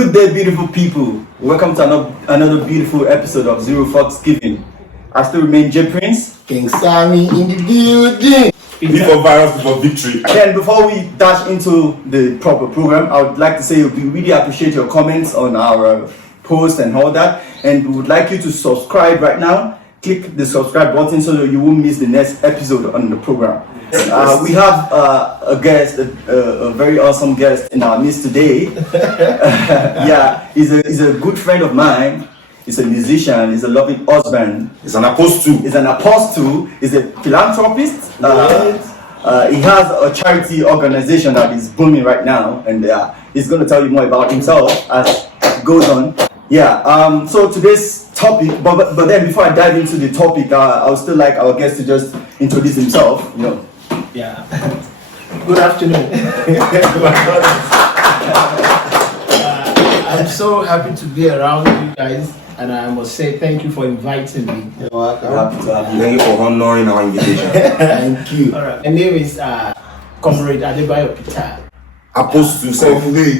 Good day, beautiful people. Welcome to another beautiful episode of Zero Fox Giving. I still remain J Prince. King Sammy in the building. Before virus, before victory. Then before we dash into the proper program, I would like to say we really appreciate your comments on our post and all that. And we would like you to subscribe right now. Click the subscribe button so that you won't miss the next episode on the program. We have a guest, a very awesome guest in our midst today. He's a good friend of mine. He's a musician. He's a loving husband. He's an apostle. He's a philanthropist. He has a charity organization that is booming right now, and he's going to tell you more about himself as it goes on. So today's topic, but then before I dive into the topic, I would still like our guest to just introduce himself. Yeah. Good afternoon. I'm so happy to be around you guys, and I must say thank you for inviting me. You're welcome. Happy to have you. Thank you for honoring our invitation. Thank you. All right. My name is Comrade Adebayo Peter. Apostle,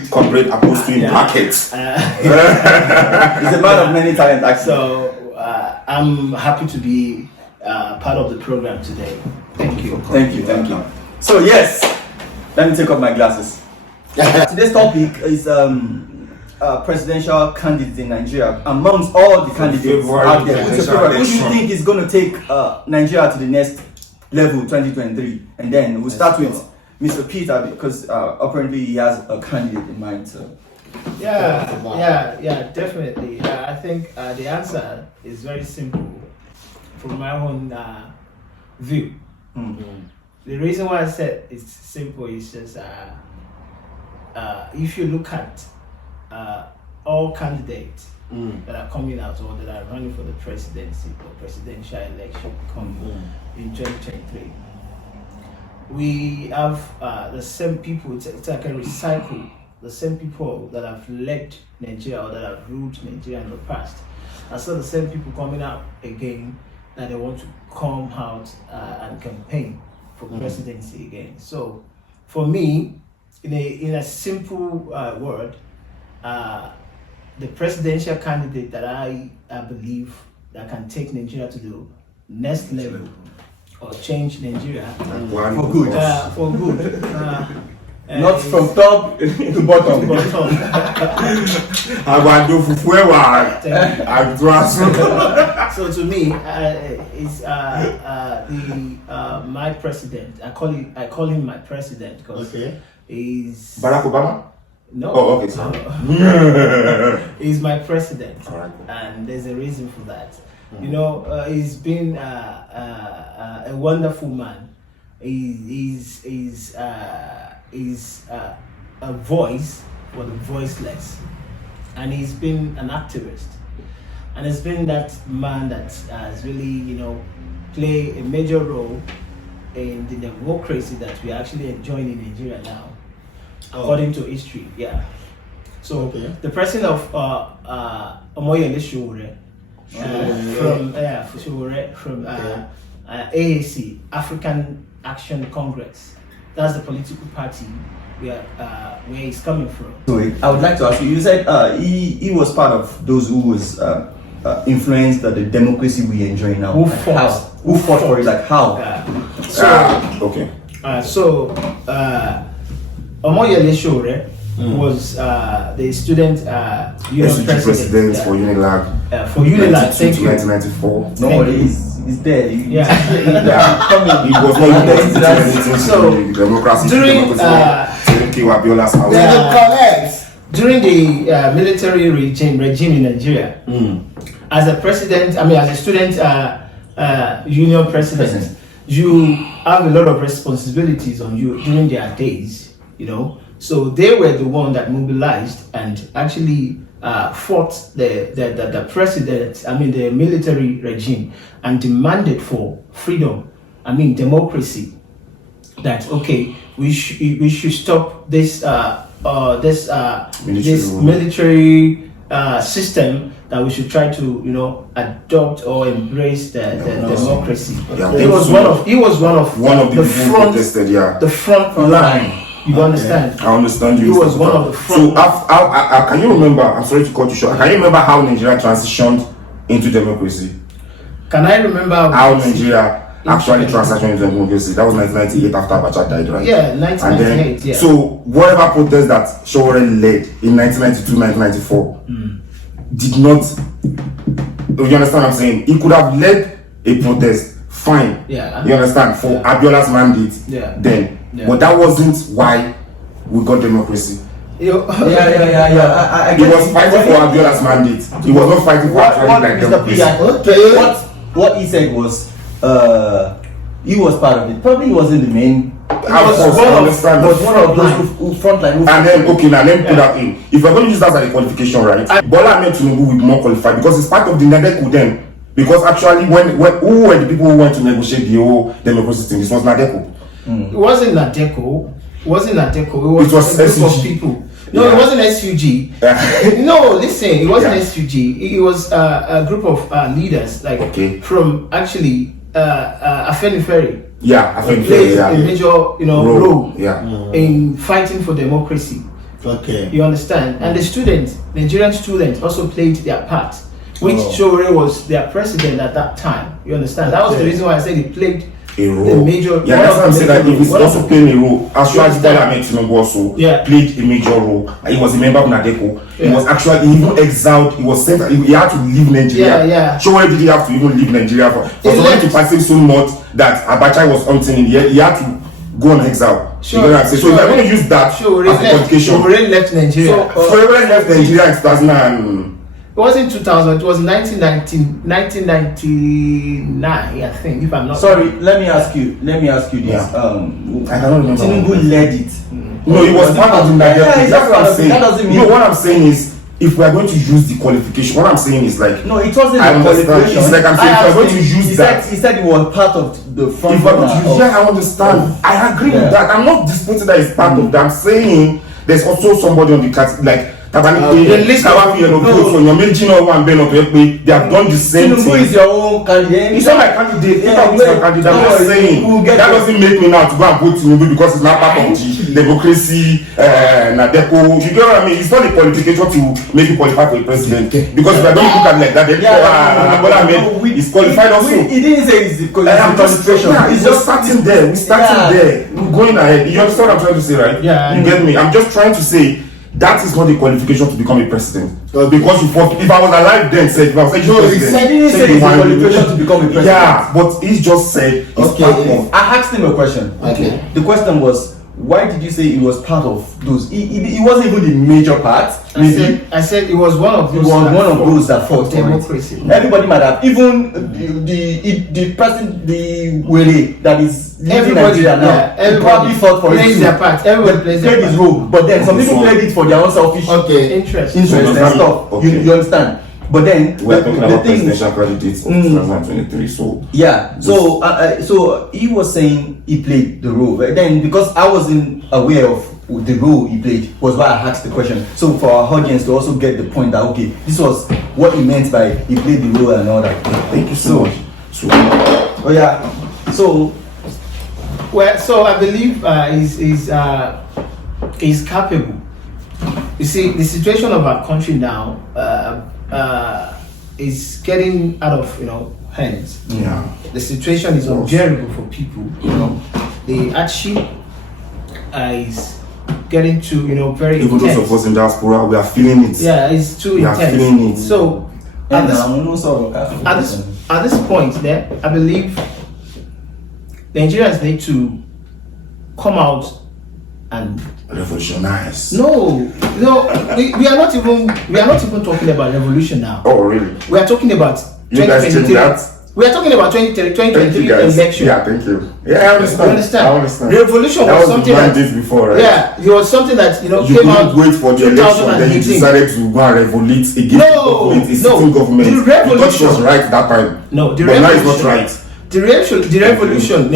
comrade apostle in brackets. He's a man of many talents, actually. So I'm happy to be part of the program today. Thank you. Thank you. So yes, let me take off my glasses. Today's topic is presidential candidates in Nigeria. Amongst all the candidates out there, who do you think is going to take Nigeria to the next level, 2023? And then we'll start with Mr. Peter, because apparently he has a candidate in mind. So Yeah, definitely. I think the answer is very simple from my own view. Mm-hmm. The reason why I said it's simple is just if you look at all candidates that are coming out or that are running for the presidency or presidential election coming in 2023, we have the same people. It's like a recycle. The same people that have led Nigeria or that have ruled Nigeria in the past are still the same people coming out again, that they want to come out and campaign for presidency again. So for me, in a simple word, the presidential candidate that I believe that can take Nigeria to the next level or change Nigeria for good. Not from top to bottom. So to me, it's my president. I call him my president because he's Barack Obama? No. Oh, okay. Sorry. He's my president, Alright. and there's a reason for that. He's been a wonderful man. He's a voice for the voiceless, and he's been an activist, and he's been that man that has really play a major role in the democracy that we're actually enjoying in Nigeria now, according to history. So the president of Omoyele Sowore from AAC, African Action Congress. That's the political party where he's coming from. So I would like to ask you. You said he was part of those who was influenced the democracy we enjoy now. Who fought for it? Like how? Omoyele Sowore was the student union president for Unilag. For Unilag, thank you. 1994. Nobody is there. He was not the democracy. During the military regime in Nigeria, as a president, as a student union president, you have a lot of responsibilities on you during their days. So they were the one that mobilized and actually fought the president, the military regime, and demanded for freedom, democracy. That we should stop this military system, that we should try to adopt or embrace the democracy. He was one of the front line. You understand? I understand you. He was one of the front. So, can you remember? I'm sorry to cut you short. Can you remember how Nigeria transitioned into democracy? Can I remember How Nigeria actually transitioned into democracy? That was 1998 after Abacha died, right? Yeah, 1998. And then, yeah. So, whatever protest that Sowore led in 1992, 1994 did not. You understand what I'm saying? He could have led a protest, fine. Yeah. You understand? For Abiola's mandate. Yeah. Then, Yeah. but that wasn't why we got democracy. Yeah. I He was fighting for Abiola's mandate. He was not fighting for what actually like Mr. democracy. P, Okay. what he said was he was part of it. Probably he wasn't the main. I understand. But one of those who frontline. And then, okay, now let me put that in. If we're going to use that as a qualification, right? Bola Ahmed Tinubu will be more qualified because it's part of the NADECO then. Because actually, when who were the people who went to negotiate the whole democracy thing? This was NADECO. It wasn't Nadeco. It was a group of SUG. people. No, Yeah. it wasn't SUG. No, listen, it wasn't SUG. It was a group of leaders, like Okay. from actually Afenifere. Yeah, I think Played yeah. a major, role Yeah. in fighting for democracy. Okay. You understand? And the students, Nigerian students, also played their part, which Oh. Sowore was their president at that time. You understand? That was the Okay. reason why I said he played A role. the major. Yeah, one that's of what I'm the saying. That major if it's roles. also playing a role, actually, understand? Bola Ahmed Tinubu also Yeah. played a major role. He was a member of NADECO. He Yeah. was actually he even exiled. He was sent. He had to leave Nigeria. Yeah. Sowore didn't have to even leave Nigeria for He somebody left. to perceive so much that Abacha was something in the air. He had to go on exile. Sure, You know what I'm saying? So if sure. I'm going to use that Sowore as a left. qualification. Sowore left Nigeria. Sowore left Nigeria in 2000. It wasn't 2000. It was 1999, I think, if I'm not. Sorry, let me ask you this. Yeah. I cannot remember. Tinubu led it. No, he was part of the NADECO. Yeah, he's That's what part I'm of it. saying. That doesn't mean- No, what I'm saying is, if we are going to use the qualification, what I'm saying is like, No, it wasn't I a understand. qualification. It's like I'm saying, I if asked we're going him, to use that. he said it was part of the front. if we're going to runner use, of- yeah, I understand. I agree Yeah. with that. I'm not disputing that it's part of that. I'm saying there's also somebody on the cat, like Tabani, The list of- Tabafi, and Okoto, and you're making all one Ben of they have done the same Tinubu thing. is your own candidate. It's not my candidate. Yeah, If I'm wait, my candidate, I'm don't not worry, saying we'll get that there. doesn't make me now to go and vote Tinubu because it's not part of the democracy, NADECO. You get what I mean? It's not a qualification to make you qualify for a president. Because if I don't look at it like that, then Bola Ahmed is qualified also. He didn't say it's I'm just, qualification. it's just starting there. We're starting Yeah. there. We're going ahead. You understand what I'm trying to say, right? Yeah, You get me? I'm just trying to say that is not a qualification to become a president. Because you fought, if I was alive then, said, if I was saying, No, he He didn't say it's a qualification to become a president. Yeah, but he just said it's Okay. part of. I asked him a question. Okay. The question was, why did you say he was part of those? He wasn't even the major part. Maybe I said it was one of he those. was that one of fought those that fought for democracy. it. Everybody might have, even the person, the Wele that is leaving Everybody, Nigeria now, yeah, he everybody probably fought for it plays too. their part. Everybody plays their Played his part. role, but then some people played it for their own selfish Okay. Interest. interest and So does that stuff. mean- okay. You understand? But then We're talking about thing, presidential candidates of 2023, so yeah. So he was saying he played the role. But then because I wasn't aware of the role he played, was why I asked the question. So for our audience to also get the point that okay, this was what he meant by he played the role and all that. thank you so much. So Oh yeah. So Well, so I believe he's capable. You see, the situation of our country now is getting out of hands. yeah. The situation is unbearable for people. The hardship is getting to very Even those intense. of us in diaspora, we are feeling it. Yeah, it's too We are intense. feeling it. So at this point, there, I believe Nigerians need to come out and Revolutionize. we are not even talking about revolution now. Oh, really? We are talking about You guys changed 2023. that? We are talking about 2023 Thank you, guys. election. Yeah, thank you. Yeah, I understand. You understand? I understand. Revolution that was was something the that mandate before, right? Yeah, it was something that You came couldn't out wait for the election, then you 2018. decided to go and revolute against the No, government, a no. sitting government. The You thought it revolution- was right that time. No, the but now it's not revolution. right. The revolution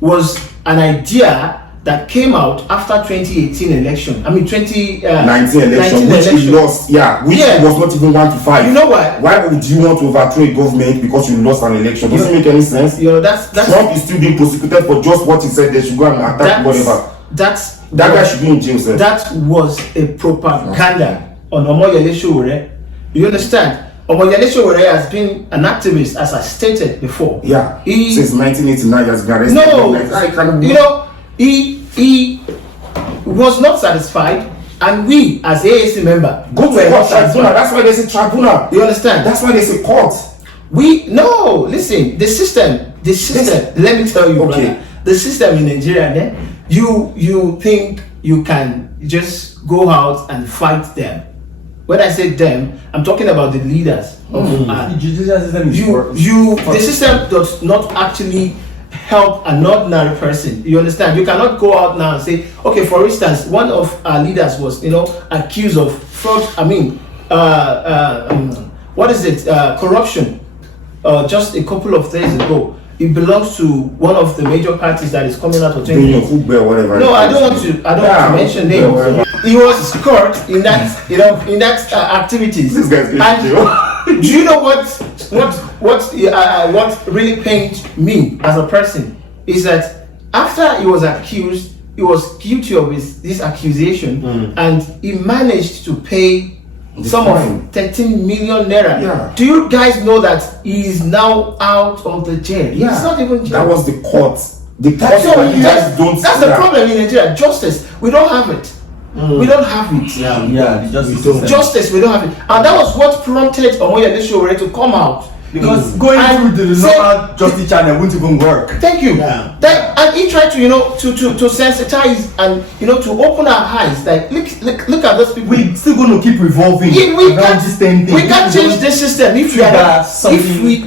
was an idea that came out after 2018 election. I mean 19 election, which we lost. Yeah, which was not even 1 to 5. You know why? Why would you want to overthrow a government because you lost an election? Doesn't make any sense. That's Trump is still being prosecuted for just what he said they should go and attack whatever. That guy should be in jail, sir. That was a propaganda on Omoyele Sowore. You understand? Omoyele Sowore has been an activist, as I stated before. Yeah. Since 1989, he has been arrested. No, he was not satisfied, and we, as AAC member, go to a court tribunal. That's why there's a tribunal. You understand? That's why there's a court. Listen, the system. Let me tell you, okay, brother, the system in Nigeria, you think you can just go out and fight them. When I say them, I'm talking about the leaders of the judicial system. The system does not actually help an ordinary person. You understand? You cannot go out now and say, okay, for instance, one of our leaders was, accused of fraud. Corruption. Just a couple of days ago. It belongs to one of the major parties that is coming out of whatever. No, I don't want to mention names. He was caught in that activities. This guy's and do you know what really pained me as a person is that after he was accused, he was guilty of this accusation, and he managed to pay some of 13 million naira. Yeah. Do you guys know that he is now out of the jail? Yeah. It's not even jail. That was the court. The court that's the problem in Nigeria. Justice, we don't have it. We don't have it. Yeah, the justice, we don't have it. And that was what prompted Omoyele Sowore to come out. Because going through the normal justice channel wouldn't even work. Thank you. Yeah. And he tried to, to sensitize and, to open our eyes. Like, look at those people. We're still going to keep revolving around this same thing. We can't change the system if we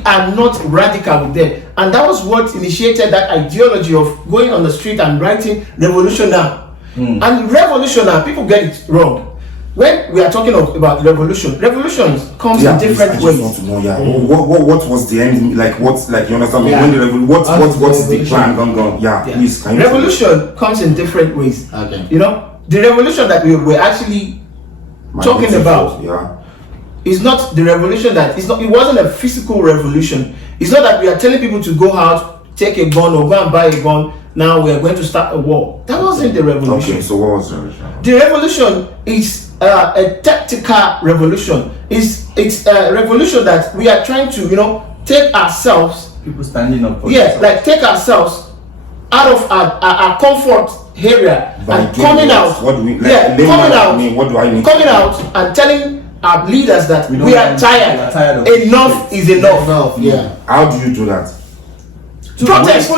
are not radical with them. And that was what initiated that ideology of going on the street and writing revolution now. And revolution now, people get it wrong. When we are talking about revolutions comes in different ways. I just want to know, what was the end? Like, you understand? Yeah. When what is the plan? Gone. Yeah, please. Can you revolution comes in different ways. Okay. The revolution that we were actually talking about is not the revolution that it's not. It wasn't a physical revolution. It's not that we are telling people to go out, take a gun, or go and buy a gun. Now we are going to start a war. That wasn't the revolution. Okay, so what was the revolution? The revolution is a tactical revolution. It's a revolution that we are trying to, take ourselves. People standing up for take ourselves out of our comfort area and coming out. What do we What do I mean? Coming out and telling our leaders that we are tired. Enough is enough. Yeah. How do you do that? Protest,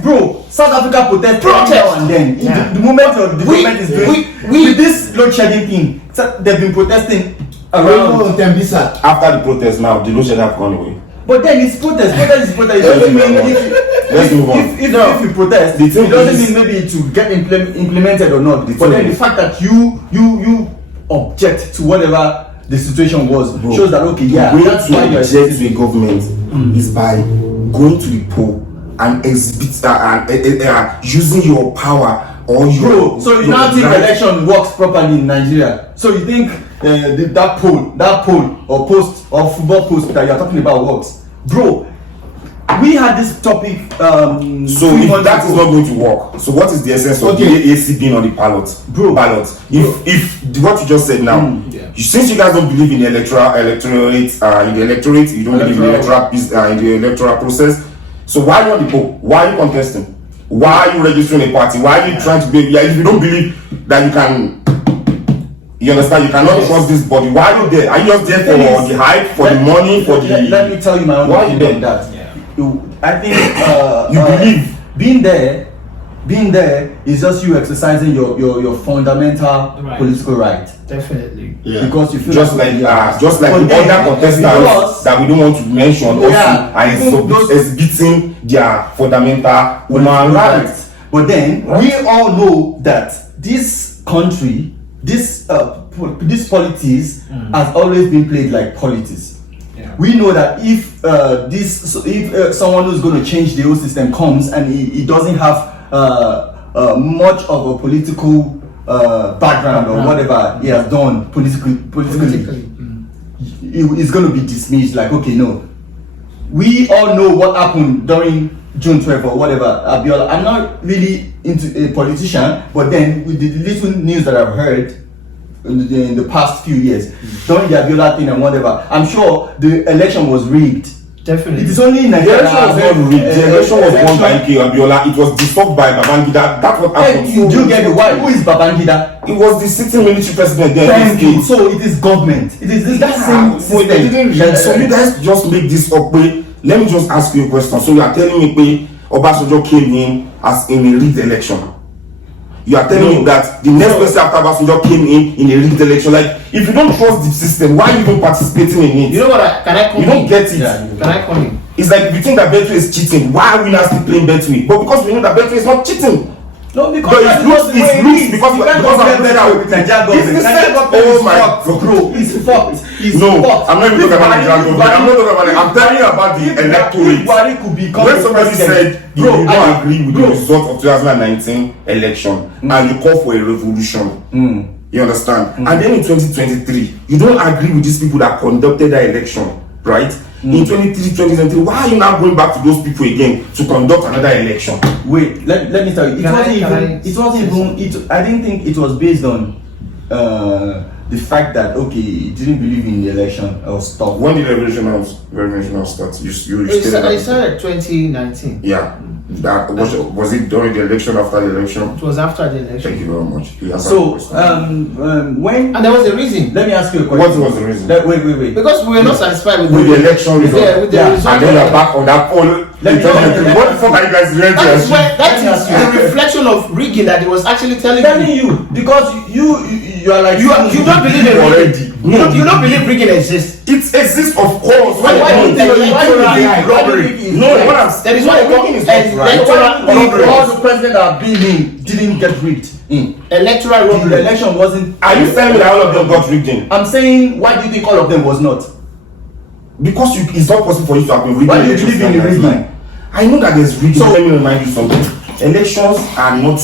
bro. South Africa protest now and then. The moment the government is doing with this load shedding thing, they've been protesting around after the protest. Now the load shedding have gone away. But then it's protest. It doesn't mean let's move on. If you protest, it doesn't mean maybe to get implemented or not. But then the fact that you object to whatever the situation was shows that that's why you object to a government is by going to the poll and exhibit using your power or your. So you now think election works properly in Nigeria? So you think that poll or post or football post that you're talking about works, bro? We had this topic. So if that is not going to work, so what is the essence of the AAC being on the ballot? If what you just said now, since you guys don't believe in the electorate, you don't believe in the electoral process. So why are you on the poll? Why are you contesting? Why are you registering a party? Why are you trying to be? If you don't believe that you can, you understand, you cannot trust this body. Why are you there? Are you just there for the hype, for the money, for the? Let me tell you my own opinion on that. I think you believe being there is just you exercising your fundamental political right. Definitely. Because you feel just like the other contestants that we don't want to mention also are exhibiting their fundamental human rights. But then we all know that this country, this politics has always been played like politics. We know that if someone who's going to change the whole system comes and he doesn't have much of a political background or whatever he has done politically, it's going to be dismissed. Like, okay, no. We all know what happened during June 12 or whatever, Abiola. I'm not really into a politician, but then with the little news that I've heard in the past few years, during the Abiola thing and whatever, I'm sure the election was rigged. Definitely. It is only in The Nigeria. election was not rigged. The election was won by Abiola. It was dissolved by Babangida. That's what happened. You do get the why? Who is Babangida? It was the sitting military president there. Thank you. So it is government. It is that same system. So you guys just make this up. Let me just ask you a question. So you are telling me Obasanjo came in as in a rigged election. You are telling me that the next person after Obasanjo came in a rigged election. Like, if you don't trust the system, why are you even participating in it? You know what? Can I come You don't in? get it. Can I come in? It's like if you think that Betway is cheating, why are we not still playing Betway? But because we know that Betway is not cheating. No, because But it looks because you can't compare better with Nigeria government. Nigeria government Oh is my fucked, bro. It's fucked. It's No, fucked. I'm not even talking about Nigerian government. I'm not talking about it. I'm telling you about the electorate. Buhari could become When the somebody president, said you don't agree with the result of 2019 election and you call for a revolution, you understand? And then in 2023, you don't agree with these people that conducted that election, right? In 2023, why are you now going back to those people again to conduct another election? Wait, let me tell you. I didn't think it was based on the fact that he didn't believe in the election or stuff. When did the revolution start? You It stated started 2019. Yeah. That was it during the election, after the election? It was after the election. Thank you very much. So when And there was a reason. let me ask you a question. What was the reason? Wait. Because we were not satisfied with With the election result. Yeah, with the result. And then you're back on that poll. What the fuck are you guys doing? That is a reflection of rigging that he was actually telling you. Because you are like You don't believe in rigging. You don't believe rigging exists. It exists, of course. Why do you think robbery? No, what I'm That is why rigging is not right. electoral All the president that have been in didn't get rigged in. electoral The robbery. election wasn't. Are you telling me that all of them got rigged in? I'm saying, why do you think all of them was not? Because it's not possible for you to have been rigging. Why do you believe in the rigging? I know that there's rigging. So Let me remind you something. Elections are not.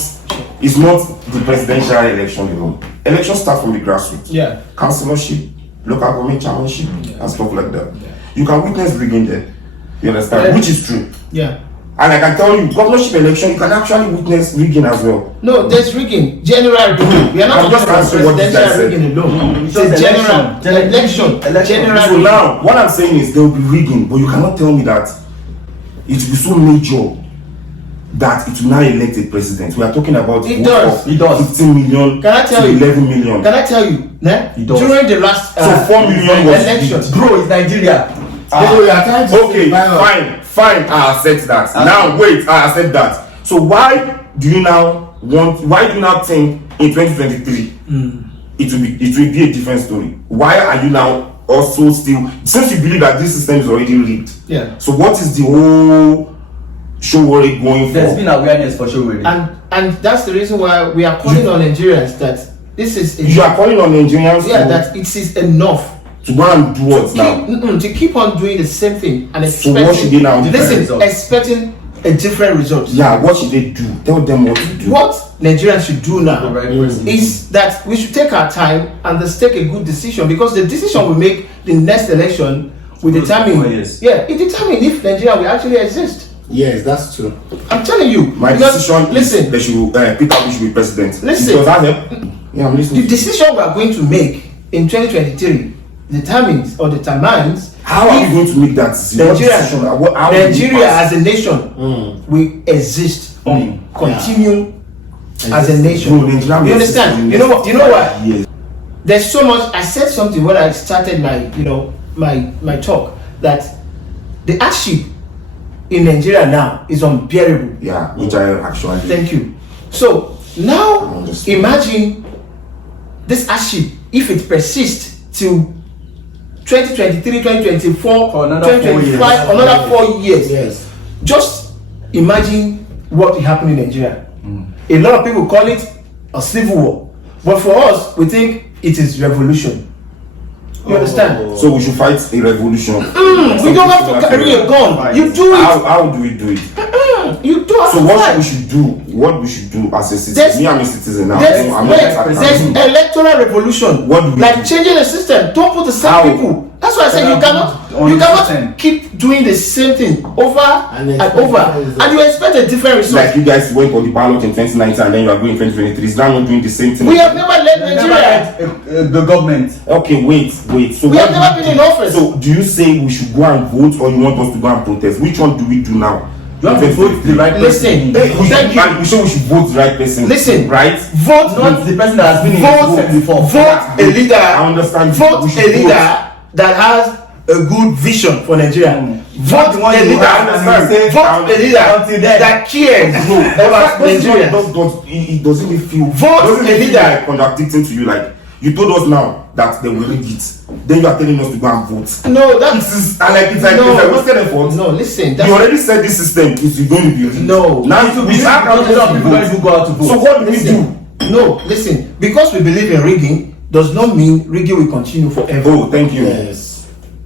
It's not the presidential election alone. Elections start from the grassroots. Yeah. Councillorship, local government chairmanship, and stuff like that. You can witness rigging there. You understand? Yeah. Which is true. Yeah. And I can tell you, governorship election, you can actually witness rigging as well. No, there's rigging. General rigging. We are not I'm just talking about answering what this guy presidential said. rigging alone. It's just a general election. General So rigging. now, what I'm saying is there will be rigging, but you cannot tell me that it will be so major that it will now elect a president. We are talking about It vote does. of It does. 15 million Can I tell to you? 11 million. Can I tell you? It does. During the last 4 million was election. Bro, it's Nigeria. Okay, fine, I accept that. Now wait, I accept that. So why do you now think in 2023 it will be a different story? Why are you now also still, since you believe that this system is already rigged? Yeah. So what is the whole Showore going for? There's been awareness for sure. And that's the reason why we are calling on Nigerians that this is You are calling on Nigerians that it is enough to go and do what now? to keep on doing the same thing and So what should they now do? expecting a different result. Yeah, what should they do? Tell them what to do. What Nigerians should do now Person. is that we should take our time and let's take a good decision, because the decision we make the next election will determine. It determines if Nigeria will actually exist. Yes, that's true. I'm telling you. My because, decision listen, is they should Peter Obi should be president. Listen. Does that help? Yeah, I'm listening. the decision we are going to make in 2023 determines How are we going to make that decision? Nigeria as a nation will exist or continue as a nation. No, Nigeria You understand? You know what? Yes. There's so much. I said something when I started my talk, that the hardship in Nigeria now is unbearable. Yeah, which I actually. Thank you. So now imagine this hardship, if it persists till 2023, 2024, For another 2025, 4 years. another 4 years. Yes. Just imagine what will happen in Nigeria. A lot of people call it a civil war, but for us, we think it is revolution. You understand? So we should fight a revolution. We don't have to carry a gun. You do it. How do we do it? You do have So to what fight. we should do? What we should do as a citizen? There's- Me, I'm a citizen now. There's, I'm there's electoral revolution. What do we like do? changing the system. Don't put the same How? people. That's That's why I said you cannot keep doing the same thing over and over, and you expect a different result. Like you guys went for the ballot in 2019 and then you are going in 2023. Is now not doing the same thing? We have never led Nigeria. The government. Okay, wait. So we have never been in office. So do you say we should go and vote, or you want us to go and protest? Which one do we do now? You have to vote the right person. Listen, we should vote the right person. Listen, right? Vote not the person that has been in before. Vote a leader. I understand. Vote a leader that has a good vision for Nigeria. Vote a leader. Vote a leader that cares about Nigeria. It doesn't even feel. Vote a leader like contradicting to you. Like you told us now that they will read it. Then you are telling us to go and vote. No, that is it's like wasted effort. No, listen. You already said this system is going to be rigged. No. Now it will be people go out to vote. So what do we do? No, listen. Because we believe in rigging does not mean rigging will continue forever. Oh, thank you. Yes.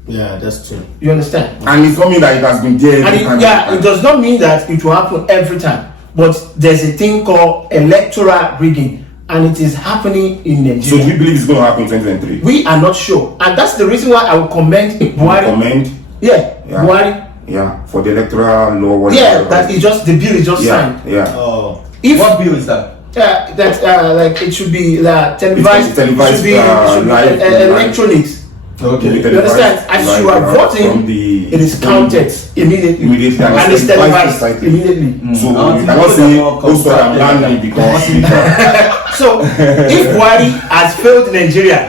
Yeah, that's true. You understand? And it's not mean that it has been there every time. It does not mean that it will happen every time. But there's a thing called electoral rigging, and it is happening in Nigeria. So do you believe it's going to happen in 2023? We are not sure, and that's the reason why I will commend Buhari. Yeah, Buhari. Yeah, for the electoral law. Whatever, yeah, that is just the bill is just signed. Yeah. Oh. What bill is that? Like it should be televised. It should be live, electronics. Okay. You understand? As you are voting, it is counted immediately, and it's televised immediately. So you cannot say also I'm landing because. So if Buhari has failed Nigeria,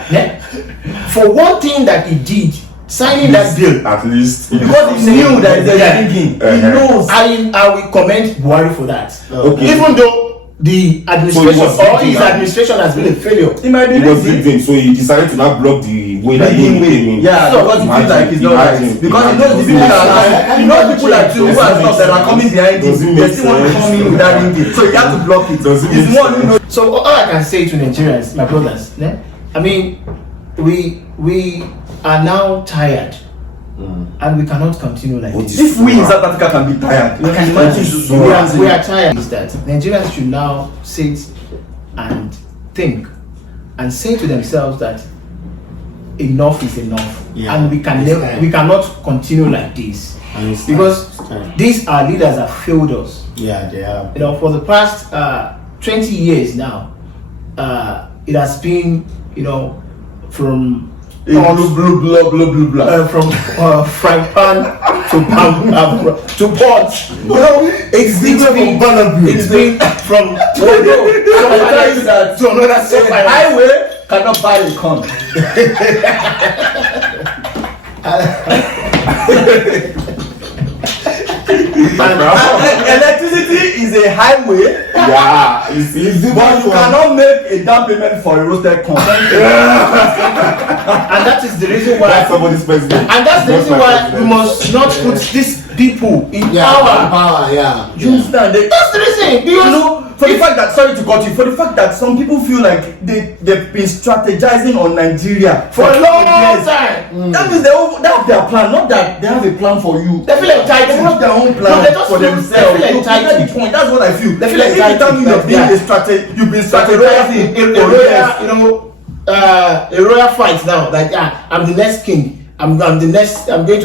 for one thing that he did, signing that bill, at least because he knew that they're thinking, he knows. I will commend Buhari for that. Okay. Even though the administration or his administration has been a failure. It might be rigged, so he decided to not block the way that he came in. Yeah, so because he feels like he's not right. Because he knows the people that are, people like you who are stuff that are coming behind him, they still want to come in without ringing. So you have to block it. It's one who knows. So all I can say to Nigerians, my brothers, I mean, we are now tired. And we cannot continue like this. If we in South Africa can be tired, we can imagine we are tired. Is that Nigerians should now sit and think and say to themselves that enough is enough, and we cannot continue like this because these are leaders that failed us. Yeah, they are. You know, for the past 20 years now, it has been, from blah blah from frying pan to pots. It's been from to another step. Highway cannot buy a con. Electricity is a highway. Yeah, but you cannot make a down payment for a roasted corn. And that is the reason why somebody's president. And that's the reason why we must not put these people in power. You understand? That's the reason. Because for the fact that, sorry to cut you, for the fact that some people feel like they've been strategizing on Nigeria for a long time. That means they have their plan, not that they have a plan for you. They feel entitled. They have their own plan for themselves. They feel entitled. Point. That's what I feel. They feel entitled. You've been strategizing a royal fight now. Like I'm the next king. I'm going to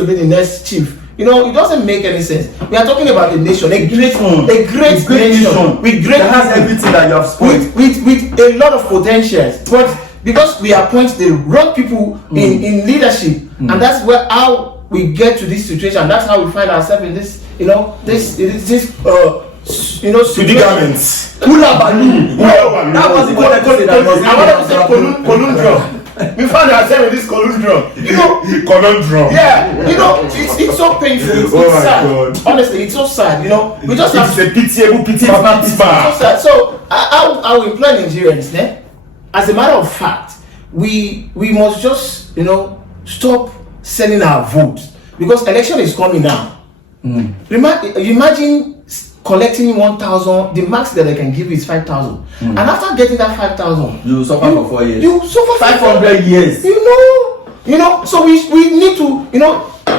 be the next chief. It doesn't make any sense. We are talking about a nation, a great nation, with great that has everything that you have spoiled, with a lot of potentials. But because we appoint the wrong people in leadership, and that's how we get to this situation. That's how we find ourselves in this, predicaments. Hula balloon. That was the I wanted to say conundrum. We found ourselves in this conundrum. Conundrum. Yeah, it's so painful. It's sad. God. Honestly, it's so sad. We just have a pitiable pity. So sad. So I will employ Nigerians. As a matter of fact, we must just stop selling our votes because election is coming now. Imagine collecting 1,000, the max that they can give is 5,000, and after getting that 5,000, you suffer for 4 years. You suffer 500 years. So we need to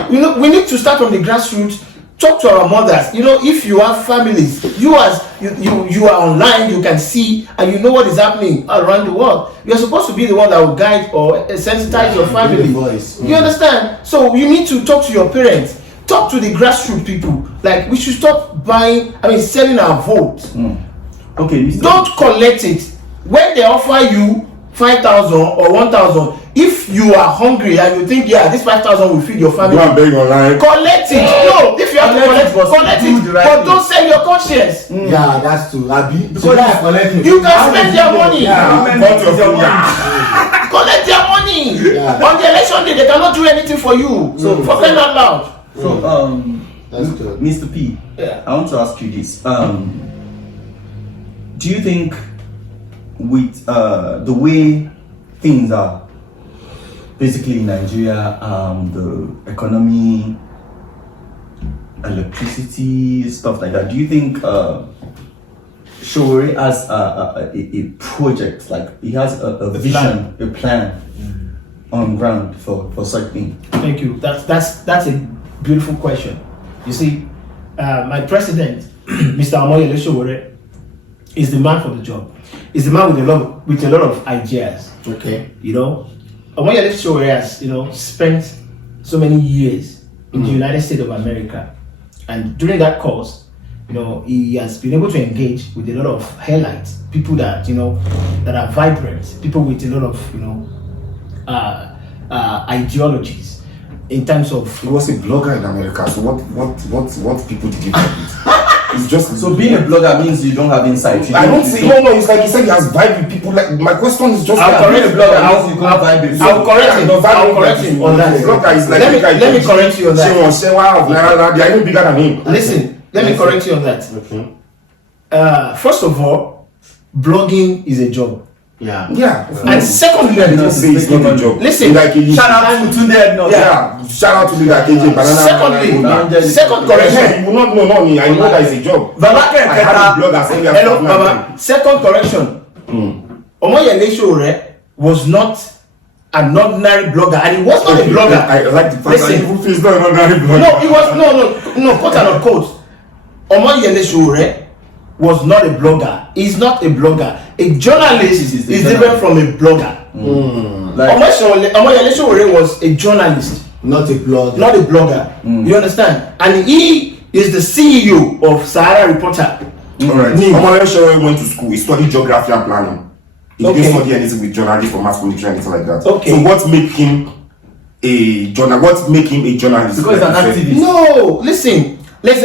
we need to start from the grassroots talk to our mothers. You know, if you have families, you are online, you can see and you know what is happening around the world. You're supposed to be the one that will guide or sensitize your family. You understand? So you need to talk to your parents, talk to the grassroots people. Like, we should stop selling our vote. Okay, don't collect it. When they offer you 5,000 or 1,000, if you are hungry and you think, yeah, this 5,000 will feed your family, go and beg online. Collect it. No, if you have to collect it, but don't sell your conscience. Yeah, that's true. Because you can spend their money. Yeah, Collect their money. On the election day, they cannot do anything for you. So for crying out loud. So that's good. Mr. P, I want to ask you this. Do you think with the way things are basically in Nigeria, the economy, electricity, stuff like that, do you think Sowore has a project, like he has a vision, a plan on ground for such thing? Thank you. That's a beautiful question. You see, my president, Mr. Omoyele Sowore, is the man for the job. He's the man with a lot of ideas. Okay. You know, Omoyele Sowore has, spent so many years in the United States of America, and during that course, he has been able to engage with a lot of highlights, people that that are vibrant, people with a lot of ideologies. In terms of, he was a blogger in America. So what people did you find? It's just so being a blogger means you don't have insight. I don't say no. It's like you said, he has vibe with people. Like, my question is just. I'll correct him. I'll correct him on that. Let me correct you on that. They are even bigger than him. Listen, let me correct you on that. Okay. First of all, blogging is a job. Yeah. And secondly, it's not a job. Listen, shout out to Tunde. Shout out to the KJ Banana. Second correction. You will not know me. I know that is a job. I had a blog as early as hello, Baba. Second correction. Omoyele Sowore was not an ordinary blogger, and he was not a blogger. I like the fact that he's not an ordinary blogger. No, he was no, quote and unquote. Omoyele Sowore was not a blogger. He's not a blogger. A journalist is different from a blogger. Omoyele Sowore was a journalist, not a blogger. Not a blogger. You understand? And he is the CEO of Sahara Reporter. Alright. Omoyele Sowore went to school. He studied geography and planning. He didn't study anything with journalism or mass communication, anything like that. Okay. So what make him a journalist? Because he's an activist. No, listen. There's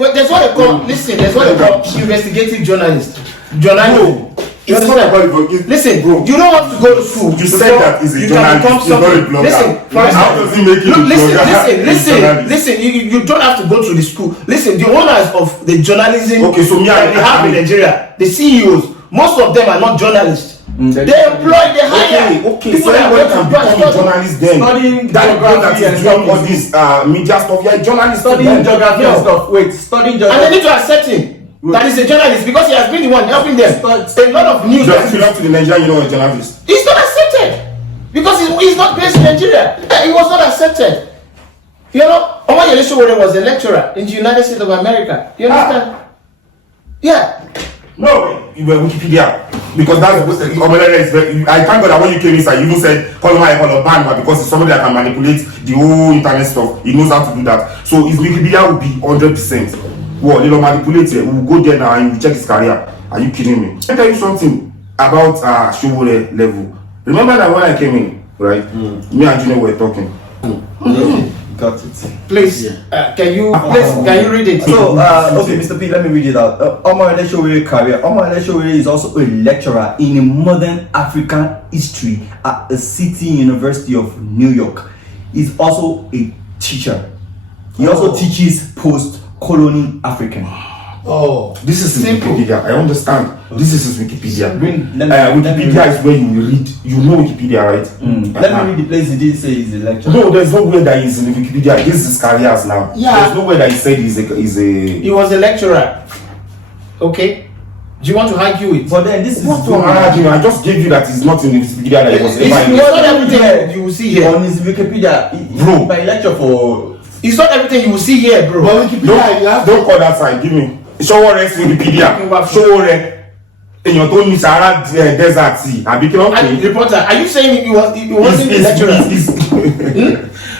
what they call investigative journalist. Journalism. It's not about it. Listen, bro. You don't have to go to school. You said that he's a journalist. He's not a blogger. Listen, how does he make it a blogger? Listen. You don't have to go to the school. Listen, the owners of the journalism that we have in Nigeria, the CEOs, most of them are not journalists. They hire people that can become journalists then. Studying geography and stuff, all this media stuff. You're a journalist. Studying geography and stuff. Studying geography. And they need to accept him that he's a journalist because he has been the one helping them. A lot of news. Does he belong to the Nigerian Union of Journalists? He's not accepted because he's not based in Nigeria. He was not accepted. Omoyele Sowore was a lecturer in the United States of America. You understand? Yeah. No, you were Wikipedia. Because that's Omoyele is very. I thank God that when you came inside, you even said call ban because it's somebody that can manipulate the whole internet stuff. He knows how to do that. So his Wikipedia will be 100%. Well, they don't manipulate it. We will go there now and you check his career. Are you kidding me? Let me tell you something about Sowore level. Remember that when I came in, right? Me and Junior were talking. Got it. Please, can you read it? So, okay, Mr. P, let me read it out. Omoyele Sowore career. Omoyele Sowore is also a lecturer in modern African history at the City University of New York. He's also a teacher. He also teaches post-colonial African. Oh, this is his Wikipedia. I understand. This is his Wikipedia. Wikipedia is where you read. You know Wikipedia, right? Let me read the place he did say he's a lecturer. No, there's no way that he's in Wikipedia. This is his careers now. Yeah. There's no way that he said he's a. He was a lecturer. Okay. Do you want to argue it? But then this is what I'm arguing. I just gave you that he's not in Wikipedia. That he was. It's not everything you will see here on his Wikipedia. Bro, by lecture for It's not everything you will see here, bro. But Wikipedia, you have Don't call that sign. Give me. Sowore Wikipedia. Sowore. In your own Sahara desert sea. I became And reporter, are you saying it wasn't the lecturer?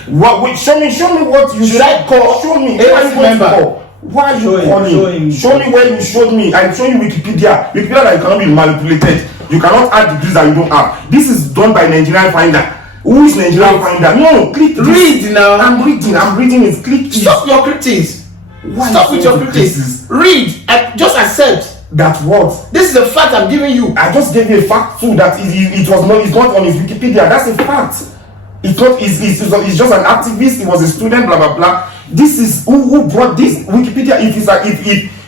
What? Wait, show me what you Should I call? Show me. Hey, Why you going to call? Why are you calling? Show me where you showed me. I'm showing you Wikipedia. Wikipedia that cannot be manipulated. You cannot add degrees that you don't have. This is done by Nigerian Finder. Who is Nigerian Finder? No, click this. Read now. I'm reading it. Click it. Stop your critics. Why Stop you with your saying critics. this? Read and just accept. That what? This is a fact I'm giving you. I just gave you a fact too that it's not on his Wikipedia. That's a fact. It's not. It's just an activist. He was a student. Blah blah blah. This is who brought this Wikipedia. If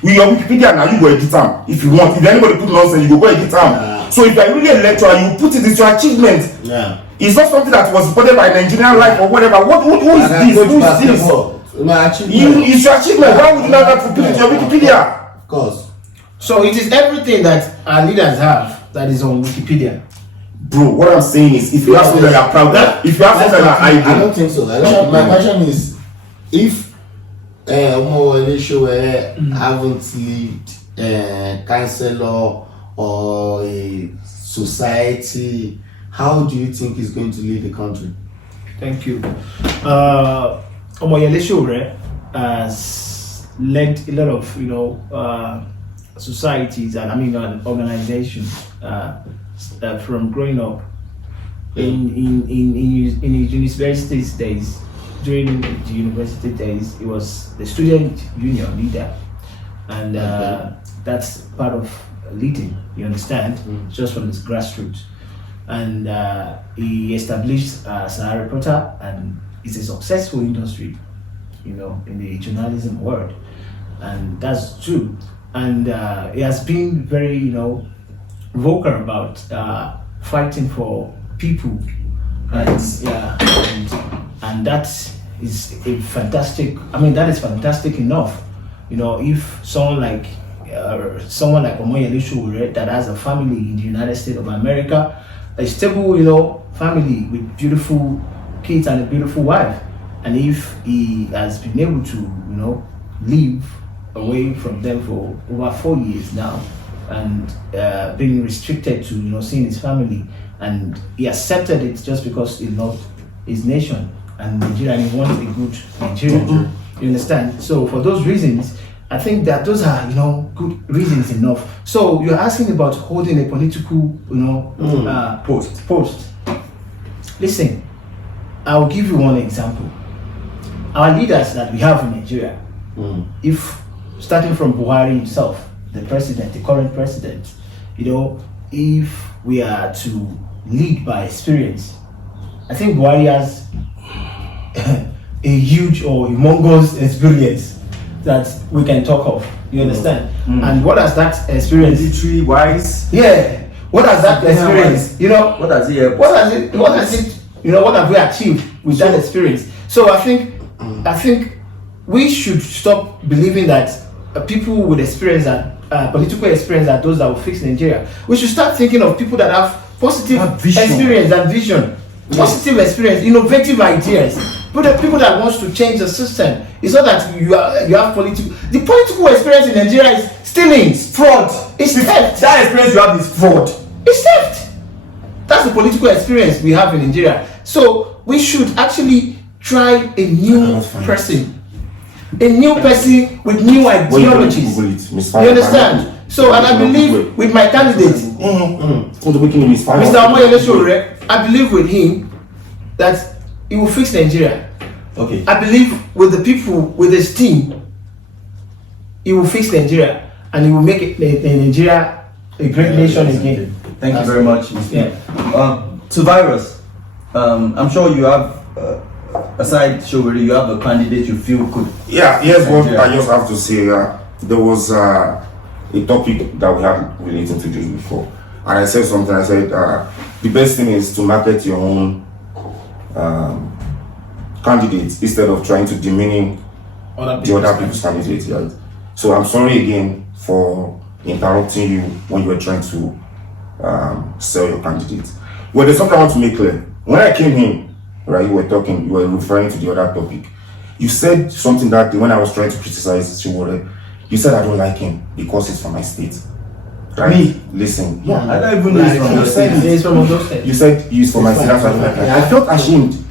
with your Wikipedia now, you go edit them if you want. If anybody put nonsense, you go edit them. Yeah. So if you're really a lecturer, you put it. It's your achievement. Yeah. It's not something that was supported by Nigerian Life or whatever. Who is this? Who is this? My achievement. It's your achievement. Why would you not have to put it in your Wikipedia? Of course. So it is everything that our leaders have that is on Wikipedia. Bro, what I'm saying is, if you have something that you're proud of, if you have something that I don't think so. My question is, if Sowore haven't lived councillor or a society, how do you think he's going to lead the country? Thank you. Sowore has led a lot of societies and organizations from growing up in his university days. During the university days, he was the student union leader, and that's part of leading. You understand? Just from his grassroots, and he established Sahara Reporter, and it's a successful industry, in the journalism world, and that's true. And he has been very, vocal about fighting for people, and that is a fantastic. That is fantastic enough. If someone like Omoyele Sowore that has a family in the United States of America, a stable, family with beautiful kids and a beautiful wife, and if he has been able to, live away from them for over 4 years now, and being restricted to seeing his family, and he accepted it just because he loved his nation and Nigeria, and he wants a good Nigeria. You understand? So for those reasons, I think that those are good reasons enough. So you're asking about holding a political post. Listen, I'll give you one example. Our leaders that we have in Nigeria, if starting from Buhari himself, the current president, if we are to lead by experience, I think Buhari has a huge or humongous experience that we can talk of. You understand? And what has that experience? Military wise. Yeah. What has that experience? What has he? What have we achieved with that experience? So I think we should stop believing that people with experience and political experience are those that will fix Nigeria. We should start thinking of people that have positive experience and vision, positive experience, innovative ideas. But people that wants to change the system. It's not that you have political. The political experience in Nigeria is stealing, Fraud. it's theft. That experience you have is fraud. It's theft. That's the political experience we have in Nigeria. So we should actually try a new person. A new person with new ideologies. You understand? So, and I believe with my candidate, Mr. Omoyele Sowore, I believe with him that he will fix Nigeria. Okay. I believe with the people, with his team, he will fix Nigeria and he will make Nigeria a great nation again. Thank you very much, Mr. To Virus, I'm sure you have, aside Sowore, you have a candidate you feel could. Yeah, here's what I just have to say. There was a topic that we had relating to this before, and I said something. I said the best thing is to market your own candidates instead of trying to demean the other people's candidates. Right? So I'm sorry again for interrupting you when you were trying to sell your candidate. Well, there's something I want to make clear. When I came in, right, you were referring to the other topic. You said something that day when I was trying to criticize Sowore. You said I don't like him because he's from my state. Right? Me? Listen. Yeah, I don't even know he's from your state. He's from Ondo State. You said he's from my state. That's why I don't like him. I felt ashamed.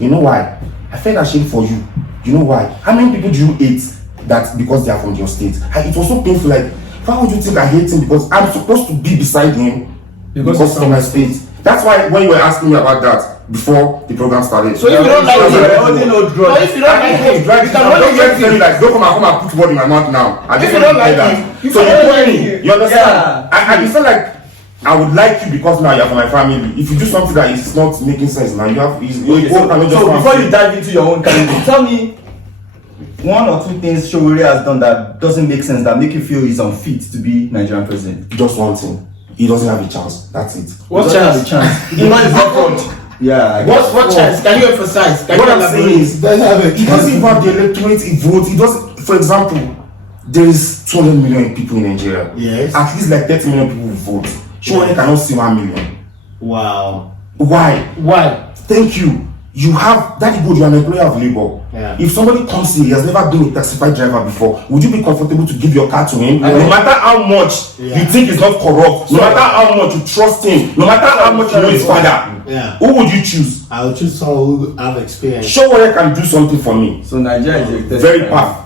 You know why? I felt ashamed for you. You know why? How many people do you hate that because they are from your state? It was so painful. Like, why would you think I hate him because I'm supposed to be beside him because he's from my state? That's why when you were asking me about that before the program started. So if you don't like him, if you don't like him, you can only hate him. Like, don't come and put word in my mouth now. If you don't like him, you so can you only me. hate him. You understand? I feel like I would like you because now you're from my family. If you do something that is not making sense now, you have. So before you dive into your own candidate, tell me one or two things Sowore has done that doesn't make sense, that make you feel he's unfit to be Nigerian president. Just one thing. He doesn't have a chance. That's it. What chance? The man is not front. Yeah. What chance? Can you emphasize? What I'm saying is, he doesn't even have the electorate. He votes. He doesn't. For example, there is 200 million people in Nigeria. Yes. At least like 30 million people will vote. Sowore cannot see 1 million. Wow. Why? Thank you. You have that good. You are an employer of labor. Yeah. If somebody comes here, he has never been a taxified driver before, would you be comfortable to give your car to him? No matter how much you think he's not corrupt, no matter how much you trust him, no matter how much you know his father, who would you choose? I would choose someone who have experience. Sowore can do something for me. So Nigeria is a Very powerful.